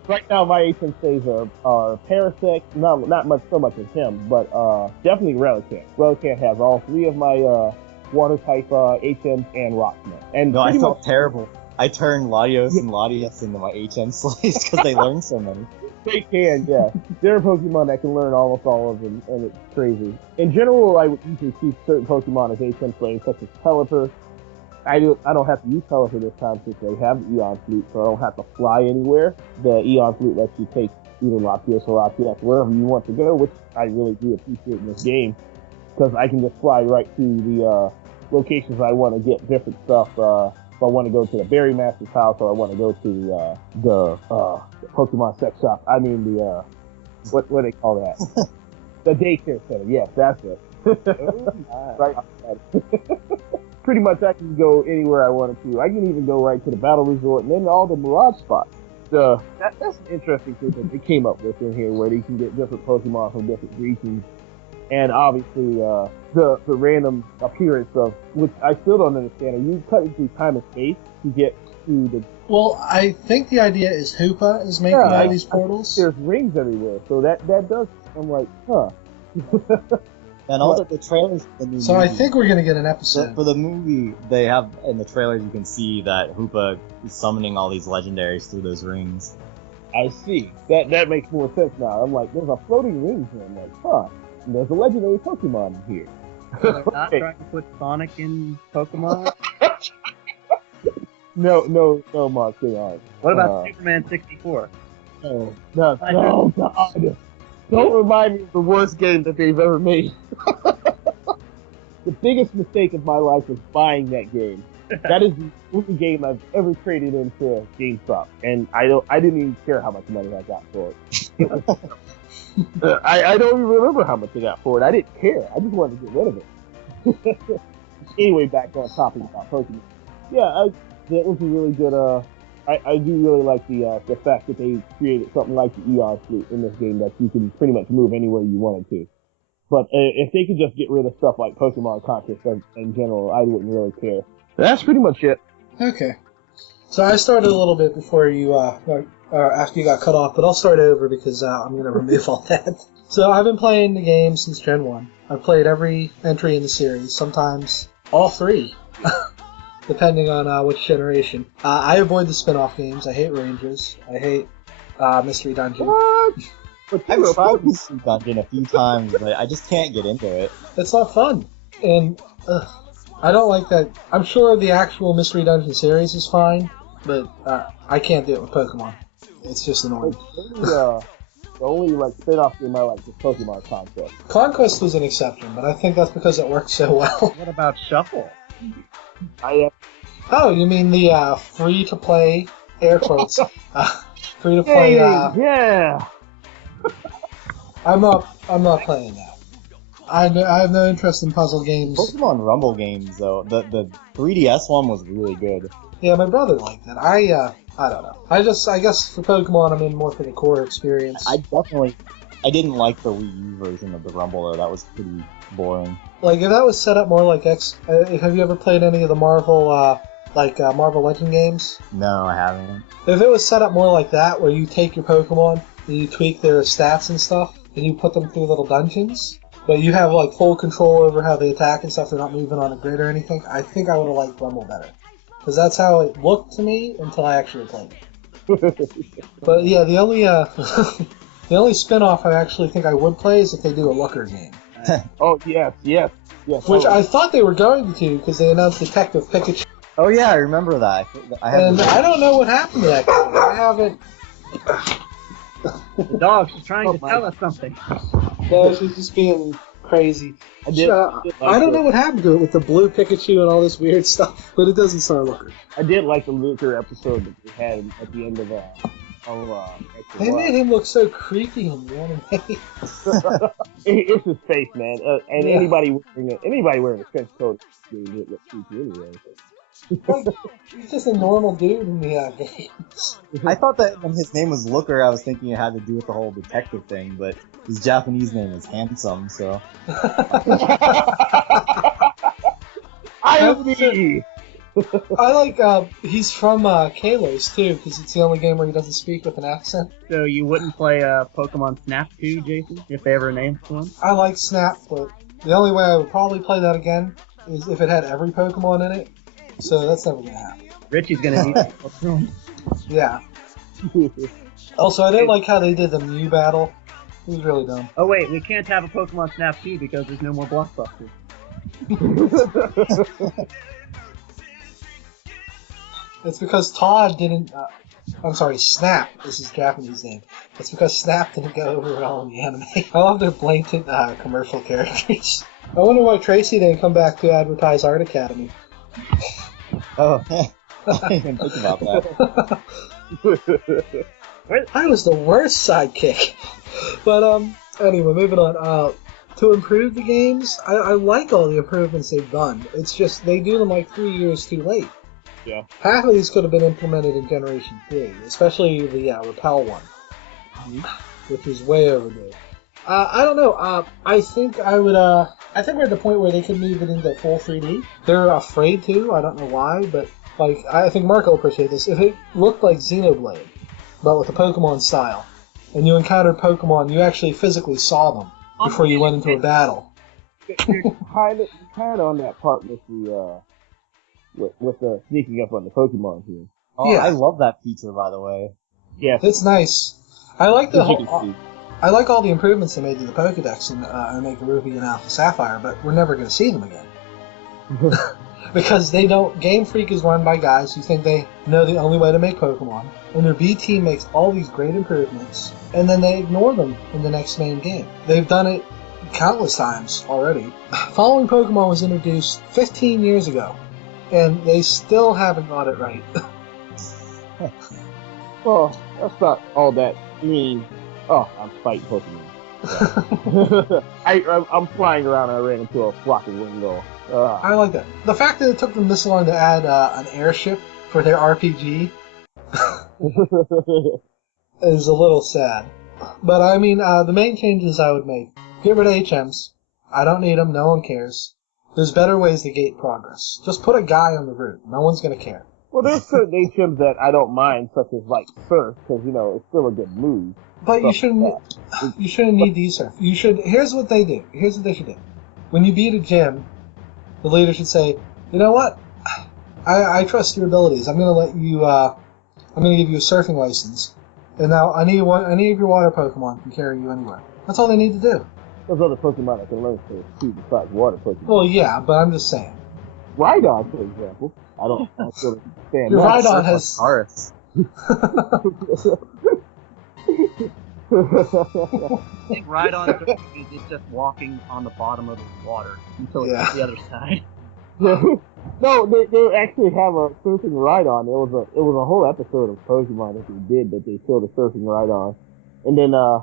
Right now, my HM plays are Parasect, not much so much as him, but definitely Relicanth. Relicanth has all three of my water type HMs and Rockman. And no, I felt terrible. I turned Latios and Latias into my HM slaves because they learn so many. They can, yeah. There are Pokemon that can learn almost all of them, and it's crazy. In general, I would usually keep certain Pokemon as HM slaves, such as Pelipper. I don't have to use Pelipper this time since they have the Eon Flute, so I don't have to fly anywhere. The Eon Flute lets you take either Latios or Latias wherever you want to go, which I really do appreciate in this game, because I can just fly right to the locations I want to get different stuff. If I want to go to the Berry Master's house, or I want to go to the Pokemon sex shop. I mean the what do they call that? The daycare center. Yes, that's it. Right. Pretty much, I can go anywhere I wanted to. I can even go right to the Battle Resort and then all the Mirage spots. That's an interesting thing that they came up with in here, where you can get different Pokemon from different regions, and obviously the random appearance of, which I still don't understand. Are you cutting through time and space to get to the? Well, I think the idea is Hoopa is making all these portals. There's rings everywhere, so that does. I'm like, huh. And all the trailers for the new So movie, I think we're going to get an episode. for the movie, they have, in the trailers, you can see that Hoopa is summoning all these legendaries through those rings. I see. That makes more sense now. I'm like, there's a floating ring here. I'm like, huh. And there's a legendary Pokemon in here. They're not trying to put Sonic in Pokemon? No, Mark, they aren't. What about Superman 64? No, God. Don't remind me of the worst game that they've ever made. The biggest mistake of my life was buying that game. That is the only game I've ever traded into GameStop, and I didn't even care how much money I got for it. I don't even remember how much I got for it. I didn't care. I just wanted to get rid of it. Anyway, back on topic about Pokemon. Yeah, that was a really good. I do really like the fact that they created something like the Eon Flute in this game that you can pretty much move anywhere you wanted to. But if they could just get rid of stuff like Pokemon contests in general, I wouldn't really care. That's pretty much it. Okay. So I started a little bit before you, after you got cut off, but I'll start over because I'm going to remove all that. So I've been playing the game since Gen 1. I've played every entry in the series, sometimes all three, depending on which generation. I avoid the spin-off games. I hate Rangers. I hate Mystery Dungeon. What? I've tried Mystery Dungeon a few times, but I just can't get into it. It's not fun. And I don't like that. I'm sure the actual Mystery Dungeon series is fine, but I can't do it with Pokemon. It's just annoying. The only like spin-off game I like is Pokemon Conquest. Conquest was an exception, but I think that's because it worked so well. What about Shuffle? Oh, you mean the free-to-play, air quotes, free-to-play, yeah! I'm not playing that. I have no interest in puzzle games. Pokemon Rumble games, though, the 3DS one was really good. Yeah, my brother liked it. I don't know. I guess for Pokemon, I'm in more for the core experience. I didn't like the Wii U version of the Rumble, though. That was pretty boring. Like, if that was set up more like have you ever played any of the Marvel, Marvel Legend games? No, I haven't. If it was set up more like that, where you take your Pokemon and you tweak their stats and stuff, and you put them through little dungeons, but you have, like, full control over how they attack and stuff, they're not moving on a grid or anything, I think I would have liked Rumble better. Because that's how it looked to me until I actually played it. But yeah, the only the only spin-off I actually think I would play is if they do a Looker game. Oh, yes. Which I thought they were going to, because they announced Detective Pikachu. Oh yeah, I remember that. I don't know what happened to that game. I haven't... The dog's trying to tell us something. No, she's just being crazy. I did I don't know what happened to it with the blue Pikachu and all this weird stuff, but it doesn't start looking. I did like the Luther episode that they had at the end of They made him look so creepy in the anime. It's his face, man. And Yeah. anybody wearing a trench coat would look creepy anyway. Like, he's just a normal dude in the games. I thought that when his name was Looker, I was thinking it had to do with the whole detective thing, but his Japanese name is Handsome, so. I like, he's from Kalos too, because it's the only game where he doesn't speak with an accent. So you wouldn't play Pokemon Snap 2, Jason, if they ever named one? I like Snap, but the only way I would probably play that again is if it had every Pokemon in it. So that's never gonna happen. Richie's gonna need to. Yeah. Also, I didn't like how they did the Mew battle. It was really dumb. Oh wait, we can't have a Pokemon Snap 2 because there's no more Blockbusters. It's because Todd didn't. I'm sorry, Snap. This is Japanese name. It's because Snap didn't go over well in the anime. I love their blatant commercial characters. I wonder why Tracy didn't come back to advertise Art Academy. Oh, yeah. I didn't even think about that. I was the worst sidekick. But anyway, moving on. To improve the games, I like all the improvements they've done. It's just they do them like 3 years too late. Yeah. Half of these could have been implemented in Generation 3, especially the Repel one, which is way overdue. I don't know. I think I would. I think we're at the point where they could move it into full 3D. They're afraid to. I don't know why, but like I think Mark will appreciate this. If it looked like Xenoblade, but with a Pokemon style, and you encountered Pokemon, you actually physically saw them before you went into a battle. You're kind of on that part with the with the sneaking up on the Pokemon here. Oh, Yeah. I love that feature, by the way. Yes. It's nice. I like the As you can whole. see. I like all the improvements they made to the Pokedex and Omega Ruby and Alpha Sapphire, but we're never going to see them again. Because they don't. Game Freak is run by guys who think they know the only way to make Pokemon, and their B team makes all these great improvements, and then they ignore them in the next main game. They've done it countless times already. Following Pokemon was introduced 15 years ago, and they still haven't got it right. Well, that's not all that. I mean, I'm fighting Pokemon. I'm flying around and I ran into a flock of Wingull. I like that. The fact that it took them this long to add an airship for their RPG is a little sad. But I mean, the main changes I would make: get rid of HMs. I don't need them. No one cares. There's better ways to gate progress. Just put a guy on the route. No one's gonna care. Well, there's certain HMs that I don't mind, such as like Surf, because it's still a good move. But you shouldn't. You shouldn't need these surf. You should. Here's what they do. Here's what they should do. When you beat a gym, the leader should say, "You know what? I trust your abilities. I'm gonna let you. I'm gonna give you a surfing license. And now any of your water Pokemon can carry you anywhere." That's all they need to do. There's other Pokemon I can learn to shoot besides water Pokemon. Well, yeah, but I'm just saying. Rhydon, for example. I don't sort of understand Your that. Rhydon has. Taurus. I think Rhydon is just walking on the bottom of the water until it gets to the other side. No, they actually have a surfing Rhydon. It was a whole episode of Pokemon that they did that they showed a surfing Rhydon, and then I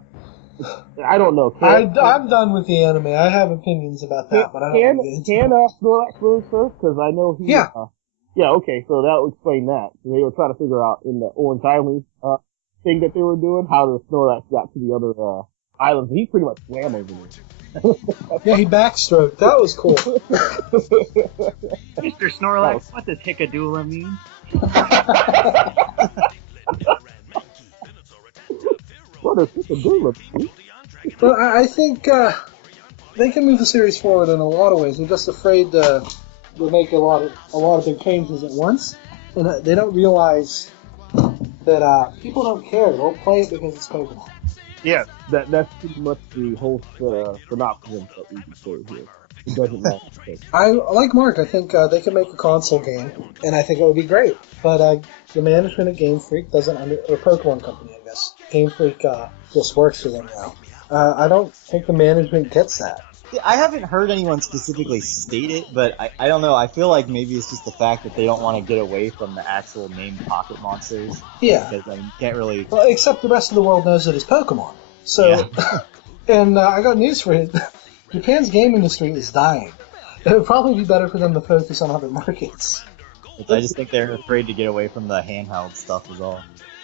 don't know. I'm done with the anime. I have opinions about that, but I don't want to get into Can Snorlax really surf? Because I know he. Yeah. Yeah. Okay. So that would explain that. They were trying to figure out in the Orange Island thing that they were doing how the Snorlax got to the other islands. He pretty much swam over there. Yeah, he backstroked. That was cool. Mr. Snorlax, what does Hickadoola mean? What does Hickadoola mean? But I think they can move the series forward in a lot of ways. They're just afraid to make a lot of big changes at once, and they don't realize that people don't care. They'll play it because it's Pokemon. Yeah, that's pretty much the whole synopsis that we can say here. It doesn't matter. I like Mark. I think they can make a console game, and I think it would be great. But the management at Game Freak doesn't or Pokemon Company, I guess. Game Freak just works for them now. I don't think the management gets that. I haven't heard anyone specifically state it, but I don't know. I feel like maybe it's just the fact that they don't want to get away from the actual named pocket monsters. Yeah. Because you can't really. Well, except the rest of the world knows it as Pokemon. So, Yeah. and I got news for you. Japan's game industry is dying. It would probably be better for them to focus on other markets. I just think they're afraid to get away from the handheld stuff is all.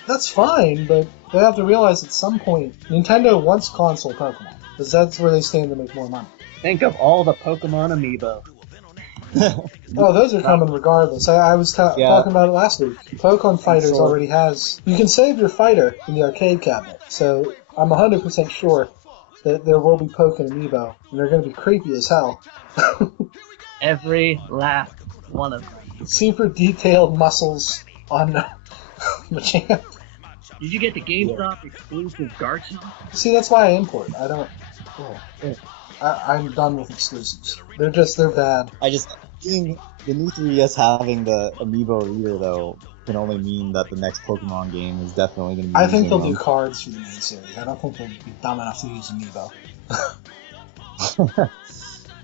That's fine, but they have to realize at some point Nintendo wants console Pokemon, because that's where they stand to make more money. Think of all the Pokemon amiibo. Oh, those are coming regardless. I was talking about it last week. Pokemon Fighters already has... You can save your fighter in the arcade cabinet, so I'm 100% sure that there will be Pokemon amiibo, and they're going to be creepy as hell. Every last one of them. Super detailed muscles on Machamp. Did you get the GameStop exclusive Garchomp? See, that's why I import. I don't... I'm done with exclusives. They're bad. Seeing the new 3DS having the amiibo reader though can only mean that the next Pokemon game is definitely going to be. I think they'll do cards for the main series. I don't think they'll be dumb enough to use amiibo.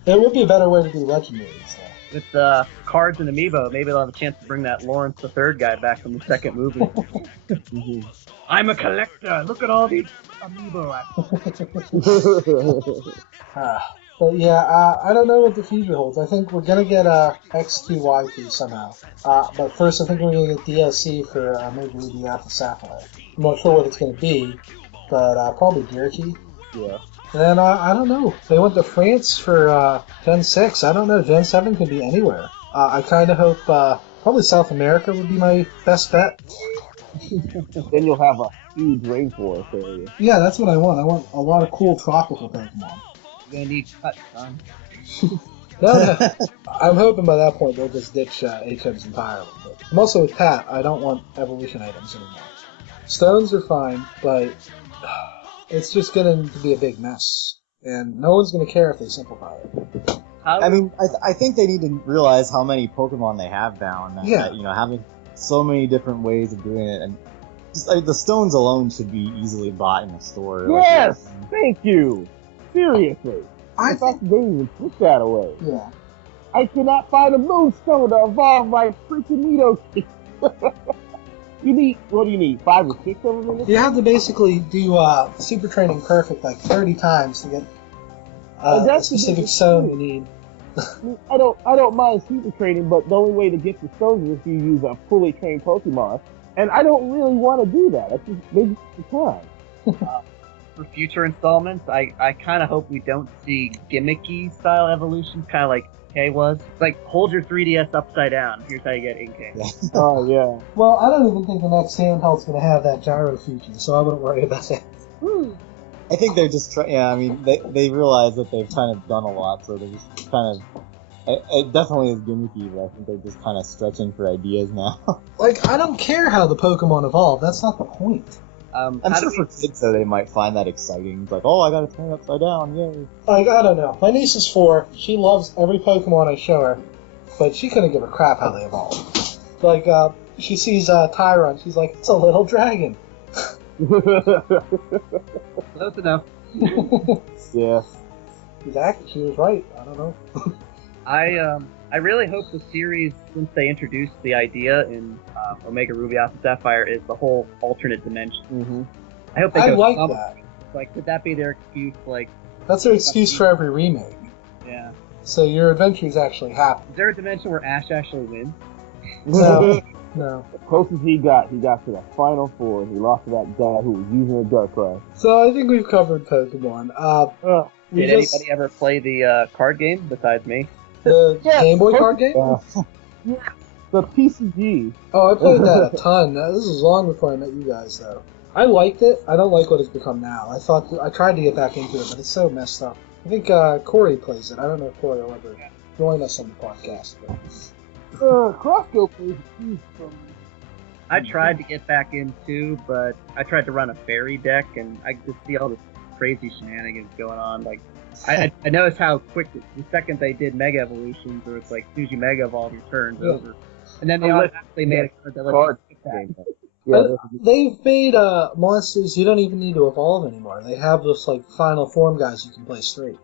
There would be a better way to do legendaries though. With cards and amiibo, maybe they'll have a chance to bring that Lawrence III guy back from the second movie. I'm a collector. Look at all these amiibo. But yeah, I don't know what the future holds. I think we're gonna get X2Y2 somehow. But first, I think we're gonna get DLC for maybe the Alpha Sapphire. I'm not sure what it's gonna be, but probably Gear Key. Yeah. And then I don't know. They went to France for Gen 6. I don't know. Gen 7 could be anywhere. I kind of hope probably South America would be my best bet. Then you'll have a huge rainforest area. Yeah, that's what I want. I want a lot of cool tropical Pokemon. You're gonna need cut, son. No, I'm hoping by that point they'll just ditch HMs entirely. But I'm also with Pat. I don't want evolution items anymore. Stones are fine, but it's just going to be a big mess. And no one's going to care if they simplify it. I mean, I think they need to realize how many Pokemon they have now, and that, you know, having so many different ways of doing it, and just, the stones alone should be easily bought in a store. Yes, thank you. Seriously, I thought they even took that away. Yeah. I cannot find a moonstone to evolve my freaking Nidoking. You need, what do you need, 5 or 6 of them in this? You have to basically do Super Training Perfect like 30 times to get a specific stone you need. I don't mind super training, but the only way to get the stones is if you use a fully trained Pokemon. And I don't really want to do that. That's just maybe the time. For future installments, I kind of hope we don't see gimmicky style evolutions, kind of like K was. It's like, hold your 3DS upside down. Here's how you get Inkay. Oh, yeah. Well, I don't even think the next handheld's going to have that gyro feature, so I wouldn't worry about that. I think they're just I mean, they realize that they've kind of done a lot, so they're just kind of... It definitely is gimmicky, but I think they're just kind of stretching for ideas now. Like, I don't care how the Pokemon evolve. That's not the point. I'm sure for kids, though, they might find that exciting. It's like, oh, I gotta turn it upside down, yay. Like, I don't know. My niece is 4. She loves every Pokemon I show her, but she couldn't give a crap how they evolve. Like, she sees Tyron, she's like, it's a little dragon. Close enough. Yeah. Exactly, she was right. I don't know. I really hope the series, since they introduced the idea in Omega Ruby Alpha Sapphire, is the whole alternate dimension. Mm-hmm. I hope they I go like some- that. Like, could that be their excuse? Like, That's their excuse for every remake. yeah. So your adventures actually happen. Is there a dimension where Ash actually wins? No. No. The closest he got to the Final Four, and he lost to that guy who was using a Darkrai. So I think we've covered Pokemon. Did anybody ever play the card game besides me? The Yes. Game Boy card game? Yeah. The PCG. Oh, I played that a ton. This was long before I met you guys, though. I liked it. I don't like what it's become now. I tried to get back into it, but it's so messed up. I think Corey plays it. I don't know if Corey will ever join us on the podcast. But... Crossgo plays it from... I tried to get back into, but I tried to run a fairy deck, and I could just see all this crazy shenanigans going on. Like, I noticed how quick the second they did Mega Evolutions, where it's like, as soon as you Mega Evolve, your turn's over. And then they automatically made a card that lets you skip that. Yeah, They've made monsters you don't even need to evolve anymore. They have those like final form guys you can play straight.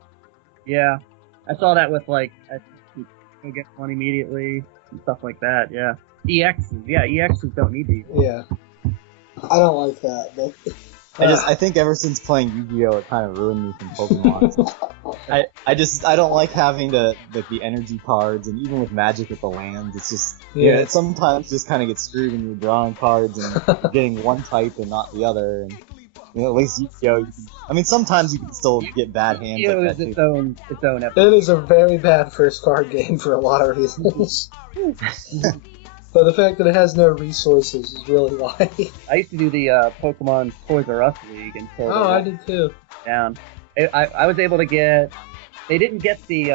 Yeah, I saw that with like I think go get one immediately and stuff like that. Yeah, EXs don't need these. Yeah. I don't like that, but I think ever since playing Yu-Gi-Oh, it kind of ruined me from Pokemon. I don't like having the energy cards, and even with Magic with the lands, it's just it sometimes just kind of gets screwed when you're drawing cards and getting one type and not the other. And at least Yu-Gi-Oh, sometimes you can still get bad hands Yu-Gi-Oh like is that its too. own episode. it is a very bad first card game for a lot of reasons. But the fact that it has no resources is really why. I used to do the Pokemon Toys R Us League until Oh, I did too. down. I was able to get. They didn't get the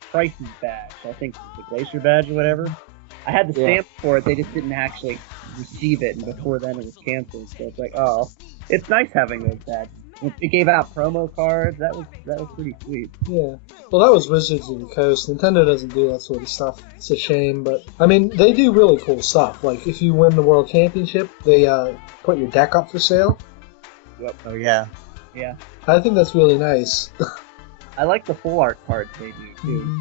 prices badge. I think the Glacier badge or whatever. I had the stamp for it. They just didn't actually receive it, and before then it was canceled. So it's like, oh, it's nice having those badges. It gave out promo cards. That was pretty sweet. Yeah. Well, that was Wizards of the Coast. Nintendo doesn't do that sort of stuff. It's a shame, but they do really cool stuff. Like if you win the World Championship, they put your deck up for sale. Yep. Oh yeah. Yeah. I think that's really nice. I like the full art cards they do too. Mm-hmm.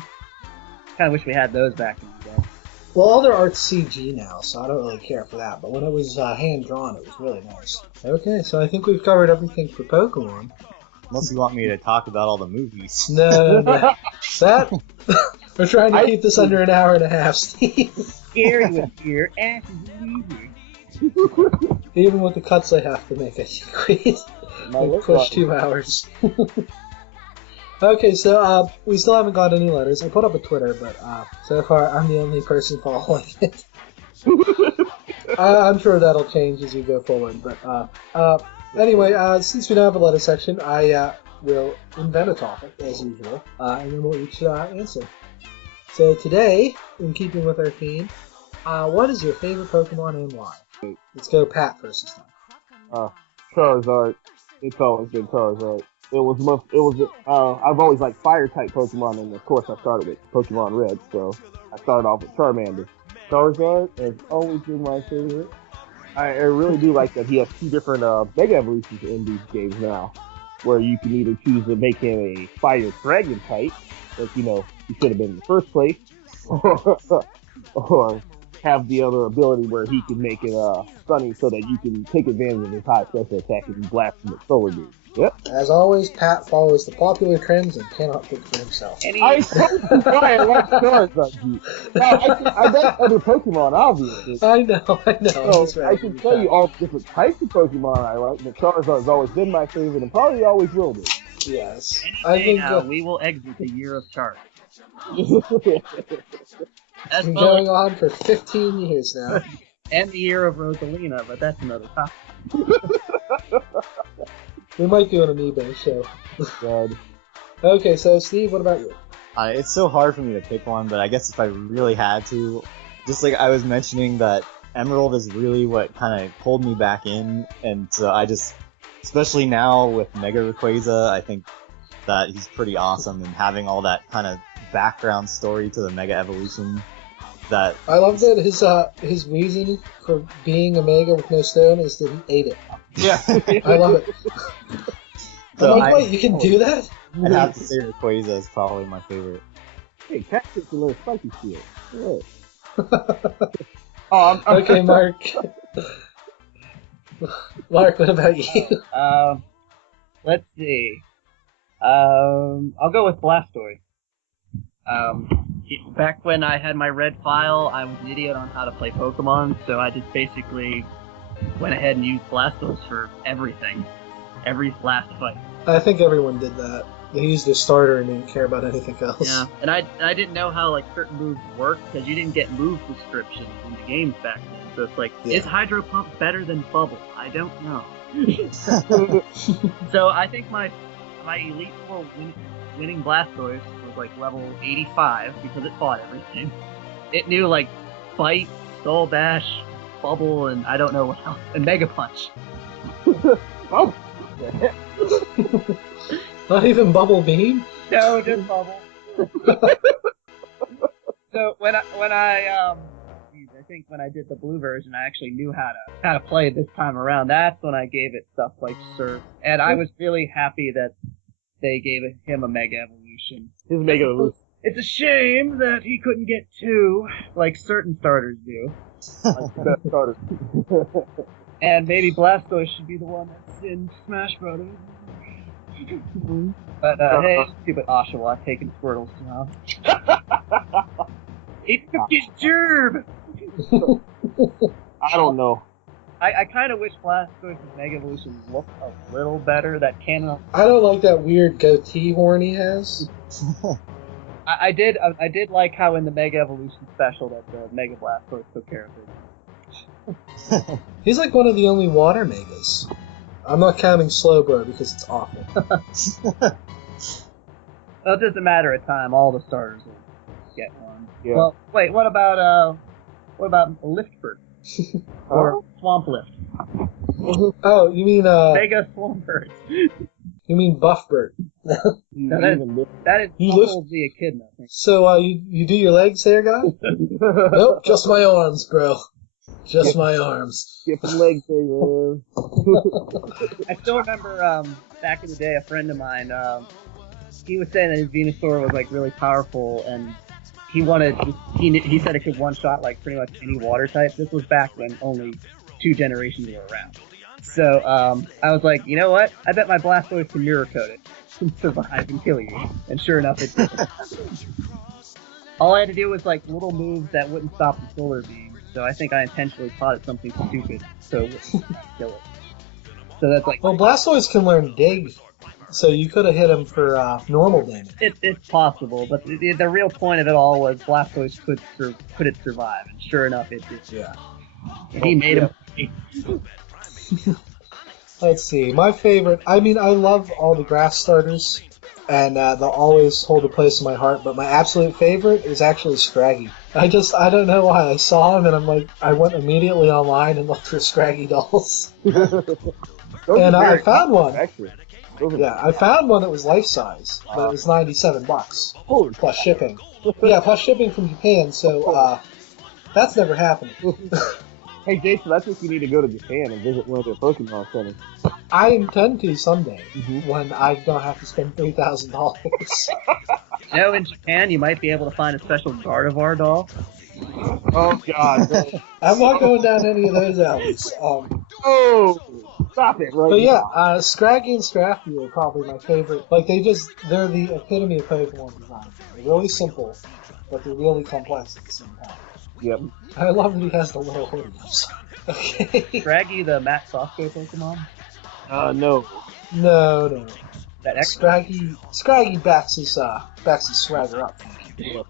Kind of wish we had those back in the day. Well, all their art's CG now, so I don't really care for that. But when it was hand-drawn, it was really nice. Okay, so I think we've covered everything for Pokemon. Unless you want me to talk about all the movies. No. That... We're trying to keep this under an hour and a half, Steve. Gary was here, Ash is easy. Even with the cuts I have to make, I think we push 2 hours. Okay, so we still haven't got any letters. I put up a Twitter, but so far I'm the only person following it. I'm sure that'll change as we go forward. But anyway, since we don't have a letter section, I will invent a topic as usual, and then we'll each answer. So today, in keeping with our theme, what is your favorite Pokemon and why? Let's go Pat first this time. Charizard. It's always been Charizard. I've always liked fire-type Pokemon, and of course I started with Pokemon Red, so I started off with Charmander. Charizard has always been my favorite. I really do like that he has 2 different Mega Evolutions in these games now, where you can either choose to make him a Fire Dragon type, which, he should have been in the first place, or have the other ability where he can make it stunning so that you can take advantage of his high special attack and blast him with solar beam. Yep. As always, Pat follows the popular trends and cannot think for himself. I told you why I like Charizard. Now, I bet other Pokemon, obviously. I know. So I can tell you all the different types of Pokemon I like, but Charizard has always been my favorite and probably always will be. Yes. Any day now, we will exit the year of Charizard. It's been going on for 15 years now. And the year of Rosalina, but that's another topic. We might do an eBay show. God. Okay, so Steve, what about you? It's so hard for me to pick one, but I guess if I really had to, just like I was mentioning that Emerald is really what kind of pulled me back in, and so I just, especially now with Mega Rayquaza, I think that he's pretty awesome, and having all that kind of background story to the Mega Evolution. That I love that his reason for being a Mega with no stone is that he ate it. Yeah. I love it. So I'm like, wait, you can do that? I'd have to say Rayquaza is probably my favorite. Hey, Cactus a little spiky shield. Okay, Mark. Mark, what about you? Let's see. I'll go with Blastoise. Back when I had my red file, I was an idiot on how to play Pokemon, so I just basically went ahead and used Blastoise for everything. Every last fight. I think everyone did that. They used their starter and didn't care about anything else. Yeah, and I didn't know how certain moves work because you didn't get move descriptions in the games back then. So it's like, is Hydro Pump better than Bubble? I don't know. So I think my Elite Four winning Blastoise was level 85 because it fought everything. It knew Bite, Soul Dash, Bubble, and I don't know what else, and Mega Punch. Oh. Not even Bubble Beam? No, just Bubble. So when I think when I did the blue version, I actually knew how to play it this time around. That's when I gave it stuff like Surf, and I was really happy that they gave him a Mega Evolution. evolution. His Mega Evolution. It's a shame that he couldn't get 2, like certain starters do. Like the best starter. And maybe Blastoise should be the one that's in Smash Brothers. But hey, stupid Oshawott taking Squirtle's job. It took his gerb! I don't know. I kind of wish Blastoise's Mega Evolution looked a little better. That canon. I don't like that weird goatee horn he has. I did like how in the Mega Evolution special that the Mega Blastoise took care of it. He's like one of the only water Megas. I'm not counting Slowbro because it's awful. Well, it doesn't matter at time. All the starters will get one. Yeah. Well, wait. What about Liftbird or Swamp Lift? Oh, you mean Mega Swampert. you mean Buffbird? No, that is You lift- probably echidna. So you do your legs there, guy? Nope, just my arms, bro. Just my arms. Get some legs there, man. I still remember back in the day, a friend of mine, he was saying that his Venusaur was like really powerful, and he said it could one shot like pretty much any water type. This was back when only 2 generations were around. So I was like, you know what? I bet my Blastoise can mirror coat it and survive and kill you. And sure enough, it did. All I had to do was like little moves that wouldn't stop the solar beam. So I think I intentionally taught it something stupid so it wouldn't kill it. So that's like. Well, Blastoise can learn Dig, so you could have hit him for normal damage. It's possible, but the real point of it all was Blastoise could it survive, and sure enough, it did. Yeah. And he made him. Let's see. My favorite. I mean, I love all the grass starters, and they'll always hold a place in my heart. But my absolute favorite is actually Scraggy. I don't know why. I saw him, and I went immediately online and looked for Scraggy dolls. And I found one. Actually. Yeah, I found one that was life size, but it was $97. Holy Plus shipping. Yeah, plus shipping from Japan. So that's never happened. Hey, Jason, I think you need to go to Japan and visit one of their Pokemon centers. I intend to someday when I don't have to spend $3,000. You know, in Japan, you might be able to find a special Gardevoir doll. Oh, God. No. I'm not going down any of those alleys. Oh, stop it, right? But yeah, Scraggy and Scrafty are probably my favorite. Like, they're the epitome of Pokemon design. They're really simple, but they're really complex at the same time. Yep. I love that he has the little hoodies. Okay. Draggy, the Matt Sofko Pokemon. No. No. That extra. Scraggy backs his swagger up.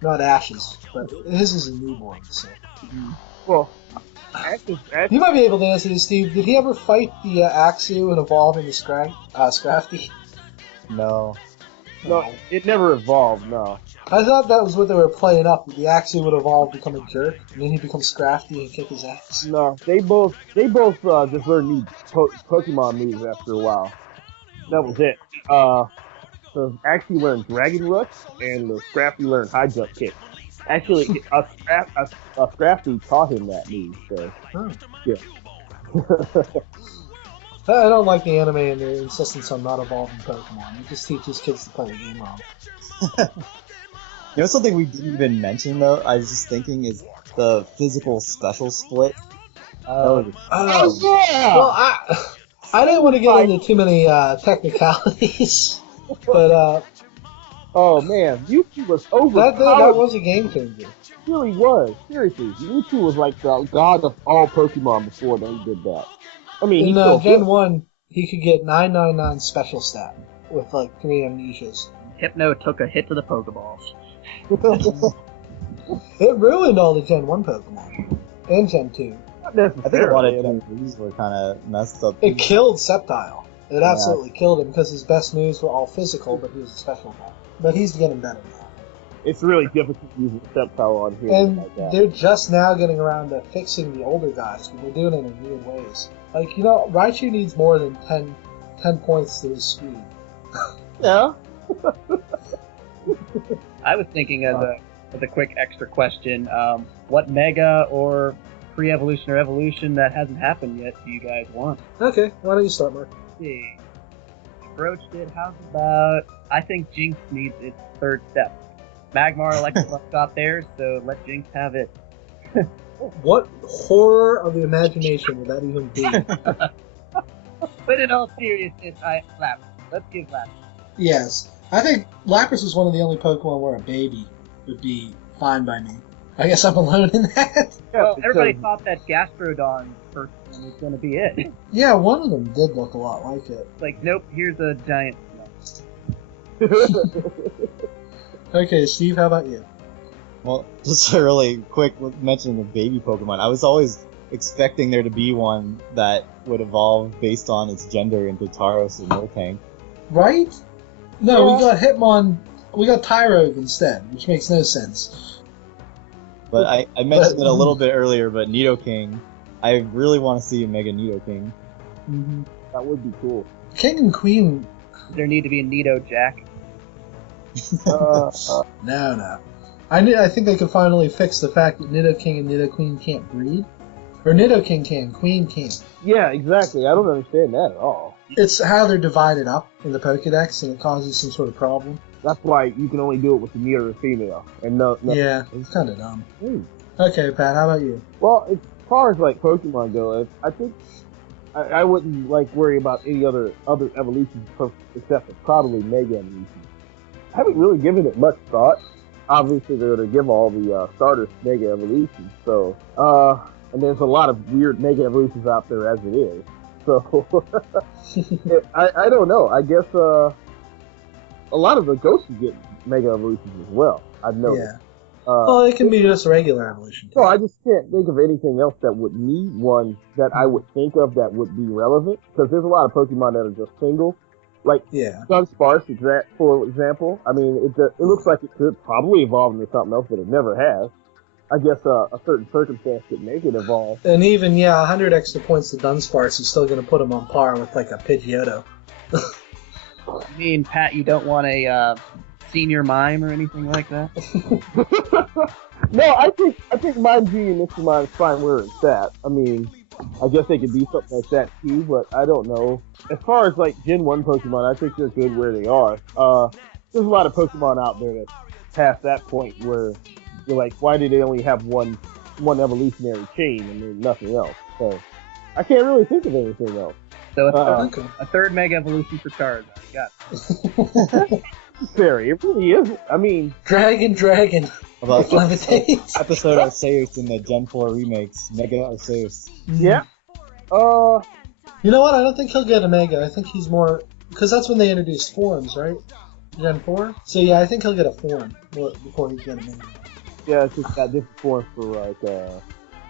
Not Ash's, but his is a newborn, so. Well, You might be able to answer this, Steve. Did he ever fight the Axew and evolve into Scrafty? No. no, it never evolved, no. I thought that was what they were playing up. The Axew would evolve, become a jerk, and then he'd become Scrafty and kick his ass. No, they both just learned new Pokemon moves after a while. That was it. So actually learned Dragon Rush, and the Scrafty learned High Jump Kick. Actually, a Scrafty taught him that move, so, yeah. I don't like the anime and their insistence on not evolving Pokemon. It just teaches kids to play the game wrong. You know something we didn't even mention though? I was just thinking is the physical special split. Yeah! Well, I didn't want to get into too many technicalities, but oh man, Mewtwo was overpowered. that was a game changer. It really was. Seriously, Mewtwo was like the god of all Pokemon before they did that. I mean, In he still Gen 1, he could get 999 special stat with like 3 amnesias. Hypno took a hit to the Pokeballs. It ruined all the Gen 1 Pokemon. And Gen 2. Not I think a lot necessarily. of Gen 3s were kind of messed up. It killed Sceptile. It absolutely killed him because his best moves were all physical, but he was a special guy. But he's getting better now. It's really difficult using Sceptile on here And like that. they're just now getting around to fixing the older guys, but they're doing it in weird ways. Like, you know, Raichu needs more than 10 points to his speed. Yeah. I was thinking as a quick extra question, what Mega or pre-evolution or evolution that hasn't happened yet do you guys want? Okay, why don't you start, Mark? Let's see. broached it. How's about, I think Jinx needs its third step. Magmar Electabuzz got theirs, so let Jinx have it. What horror of the imagination would that even be? But in all seriousness, let's give Lapras. Yes. I think Lapras is one of the only Pokemon where a baby would be fine by me. I guess I'm alone in that. Well, everybody thought that Gastrodon first one was going to be it. Yeah, one of them did look a lot like it. Like, nope, here's a giant. Okay, Steve, how about you? Well, just a really quick mention of baby Pokemon. I was always expecting there to be one that would evolve based on its gender into Tauros or Miltank. Right? No, Yeah. we got Hitmon. We got Tyrogue instead, which makes no sense. But I mentioned it a little bit earlier, but Nidoking, I really want to see a Mega Nidoking. Mm-hmm. That would be cool. King and Queen. There need to be a Nido Jack. No. I think they could finally fix the fact that Nidoking and Nidoqueen can't breed. Or Nidoking can, Queen can't. Yeah, exactly. I don't understand that at all. It's how they're divided up in the Pokedex, and it causes some sort of problem. That's why you can only do it with the male or female, and no. Yeah, it's kind of dumb. Hmm. Okay, Pat, how about you? Well, as far as like Pokemon go, I think I wouldn't like worry about any other evolutions except for probably Mega evolutions. I haven't really given it much thought. Obviously, they're going to give all the starters Mega evolutions, so and there's a lot of weird Mega evolutions out there as it is. So I don't know. I guess a lot of the ghosts get Mega evolutions as well. I've noticed. Yeah. Well, it can be just regular evolution. No, I just can't think of anything else that would need one that I would think of that would be relevant. Because there's a lot of Pokemon that are just single. Like Dunsparce, for example. I mean, it looks like it could probably evolve into something else, but it never has. I guess a certain circumstance could make it evolve. And even, 100 extra points to Dunsparce is still going to put him on par with, like, a Pidgeotto. I mean, Pat, you don't want a senior mime or anything like that? No, I think Mime G and Mr. Mime is fine where it's at. I mean, I guess they could do something like that too, but I don't know. As far as like Gen 1 Pokemon, I think they're good where they are. There's a lot of Pokemon out there that past that point where you're like, why do they only have one evolutionary chain and then nothing else? So I can't really think of anything else. So a third Mega Evolution for Charizard. Got it. Very, it really is. I mean, Dragon. About Levitate. episode Arceus in the Gen 4 remakes, Mega Arceus. yeah. You know what? I don't think he'll get a Mega. I think he's more... Because that's when they introduced forms, right? Gen 4? So yeah, I think he'll get a form before he gets a Mega. Yeah, it's just got different forms for like for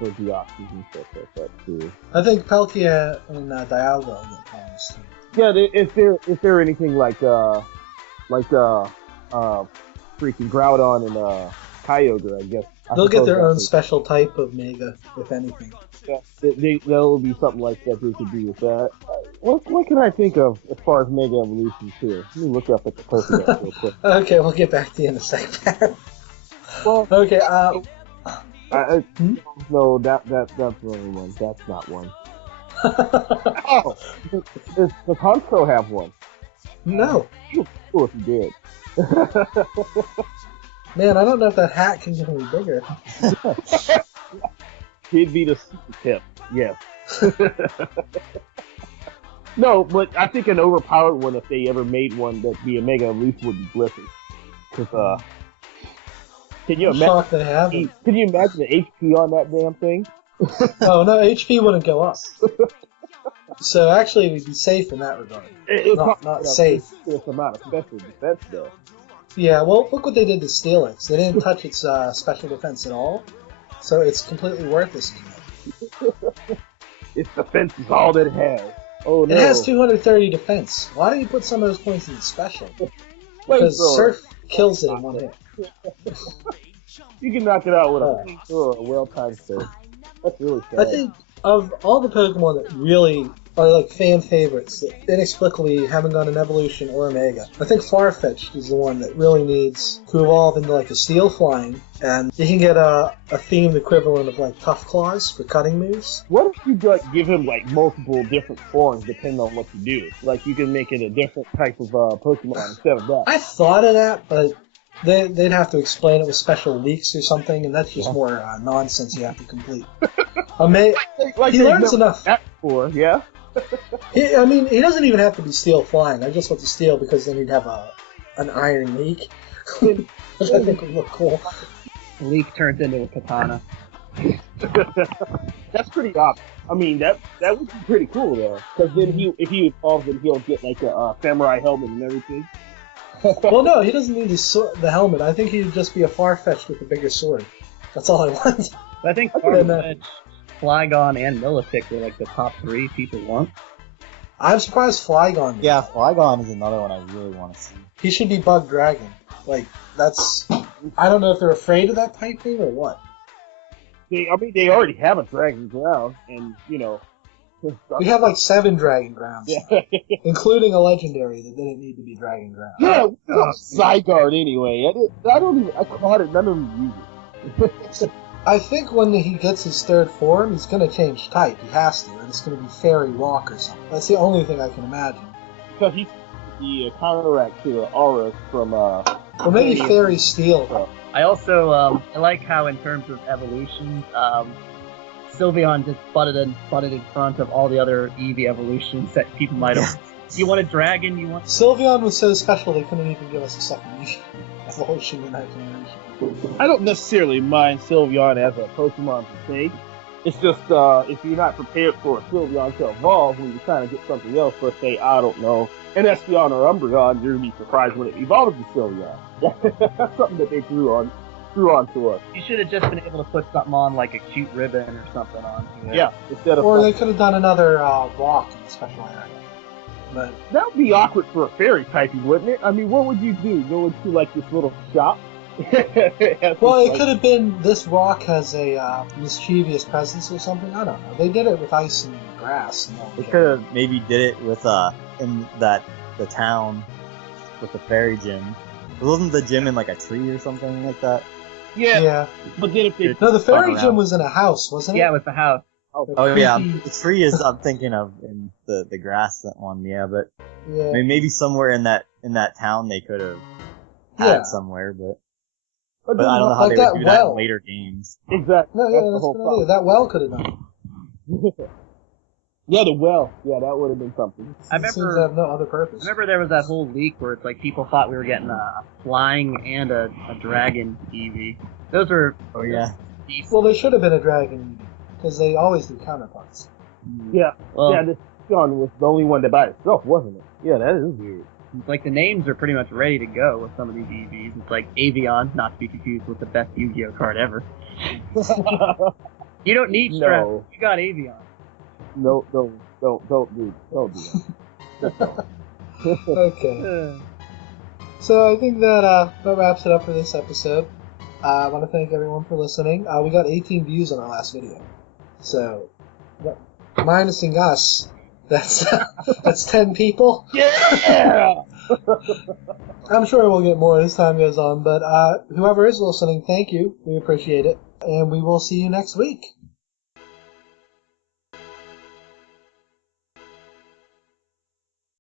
Deoxys and stuff like that too. I think Palkia and Dialga will get forms too. Yeah, if they're anything like freaking Groudon and Kyogre, I guess. They'll get their own special type of Mega, if anything. Yeah, that'll be something like that they could do with that. What can I think of as far as Mega Evolutions here? Let me look up at the Pokédex real quick. Okay, we'll get back to you in a second. Well, okay, no, that's the wrong one. That's not one. Oh, does Honcho have one? No. Cool if he did. Man, I don't know if that hat can get any bigger. He'd be the super tip, yes. No, but I think an overpowered one, if they ever made one that'd be a Mega Evolution, would be Blissey. Because, can you imagine? They haven't. Can you imagine the HP on that damn thing? Oh no, HP wouldn't go up. So actually, we'd be safe in that regard. Not safe. It's amount of special defense, though. Yeah, well, look what they did to Steelix. They didn't touch its special defense at all, so it's completely worthless. Its defense is all that it has. Oh no! It has 230 defense. Why do you put some of those points in special? Because Surf kills it in one hit. You can knock it out with a well-timed surf. That's really sad. I think of all the Pokemon that really are like fan favorites that inexplicably haven't gone in evolution or Omega. I think Farfetch'd is the one that really needs to evolve into like a steel flying, and you can get a themed equivalent of like Tough Claws for cutting moves. What if you like give him like multiple different forms depending on what you do? Like you can make it a different type of Pokemon instead of that. I thought of that, but they'd have to explain it with special leaks or something, and that's just more nonsense you have to complete. Like he learns enough. That before, yeah. He doesn't even have to be steel flying. I just want to steel because then he'd have an iron leak, which I think would look cool. The leak turns into a katana. That's pretty obvious. I mean, that would be pretty cool though, because then if he evolves, then he'll get like a samurai helmet and everything. Well, no, he doesn't need the helmet. I think he'd just be a Farfetch'd with a bigger sword. That's all I want. I think Farfetch'd, Flygon, and Milotic are like the top 3 people want. I'm surprised Flygon. Yeah, Flygon is another one I really want to see. He should be Bug Dragon. Like, that's... I don't know if they're afraid of that typing or what. They already have a Dragon Ground, and, you know... We have like 7 Dragon Grounds. Yeah. Including a legendary that didn't need to be Dragon Ground. Yeah, Zygarde anyway. I caught it, none of them use it. I think when he gets his 3rd form, he's going to change type. He has to, and it's going to be Fairy Rock or something. That's the only thing I can imagine. Because he's the counteract to the auras from, Or maybe Fairy Steel. So. I also, I like how in terms of evolution, Sylveon just butted in front of all the other Eevee evolutions that people might have. You want a dragon? You want... Sylveon was so special they couldn't even give us a second Eevee evolution in that generation. I don't necessarily mind Sylveon as a Pokemon per se. It's just, if you're not prepared for a Sylveon to evolve when you kind of get something else, let's say, I don't know, an Espeon or Umbreon, you're going to be surprised when it evolves to Sylveon. That's something that they threw on to us. You should have just been able to put something on, like a cute ribbon or something on. Yeah, instead of... Or they could have done another rock in the special area. But that would be awkward for a fairy typing, wouldn't it? I mean, what would you do? Go into, like, this little shop? Well, it could have been this rock has a mischievous presence or something. I don't know. They did it with ice and grass. And all They could have maybe did it with in the town with the fairy gym. Wasn't the gym in like a tree or something like that? Yeah. But then if they... No, the fairy gym was in a house, wasn't it? Yeah, with the house. Oh yeah, the tree is I'm thinking of in the grass that one. Yeah, but yeah. I mean, maybe somewhere in that town they could have had somewhere, but I don't know how like they would do that well. in later games. Exactly. No, yeah, that's the whole a good problem. idea. That well could have done it. Yeah, the well. Yeah, that would have been something. I It seems to remember, have no other purpose. I remember there was that whole leak where it's like people thought we were getting a flying and a dragon Eevee. Those were decent. Well, they should have been a dragon, because they always do counterparts. Yeah. Well, Yeah, this John was the only one that by itself, wasn't it? Yeah, that is weird. it's like the names are pretty much ready to go with some of these EVs. It's like Avion, not to be confused with the best Yu-Gi-Oh card ever. You don't need Strap. No. You got Avion. No, don't do that. Okay. So I think that wraps it up for this episode. I want to thank everyone for listening. We got 18 views on our last video. So, minusing us, that's 10 people. Yeah! I'm sure we'll get more as time goes on, but whoever is listening, thank you. We appreciate it. And we will see you next week.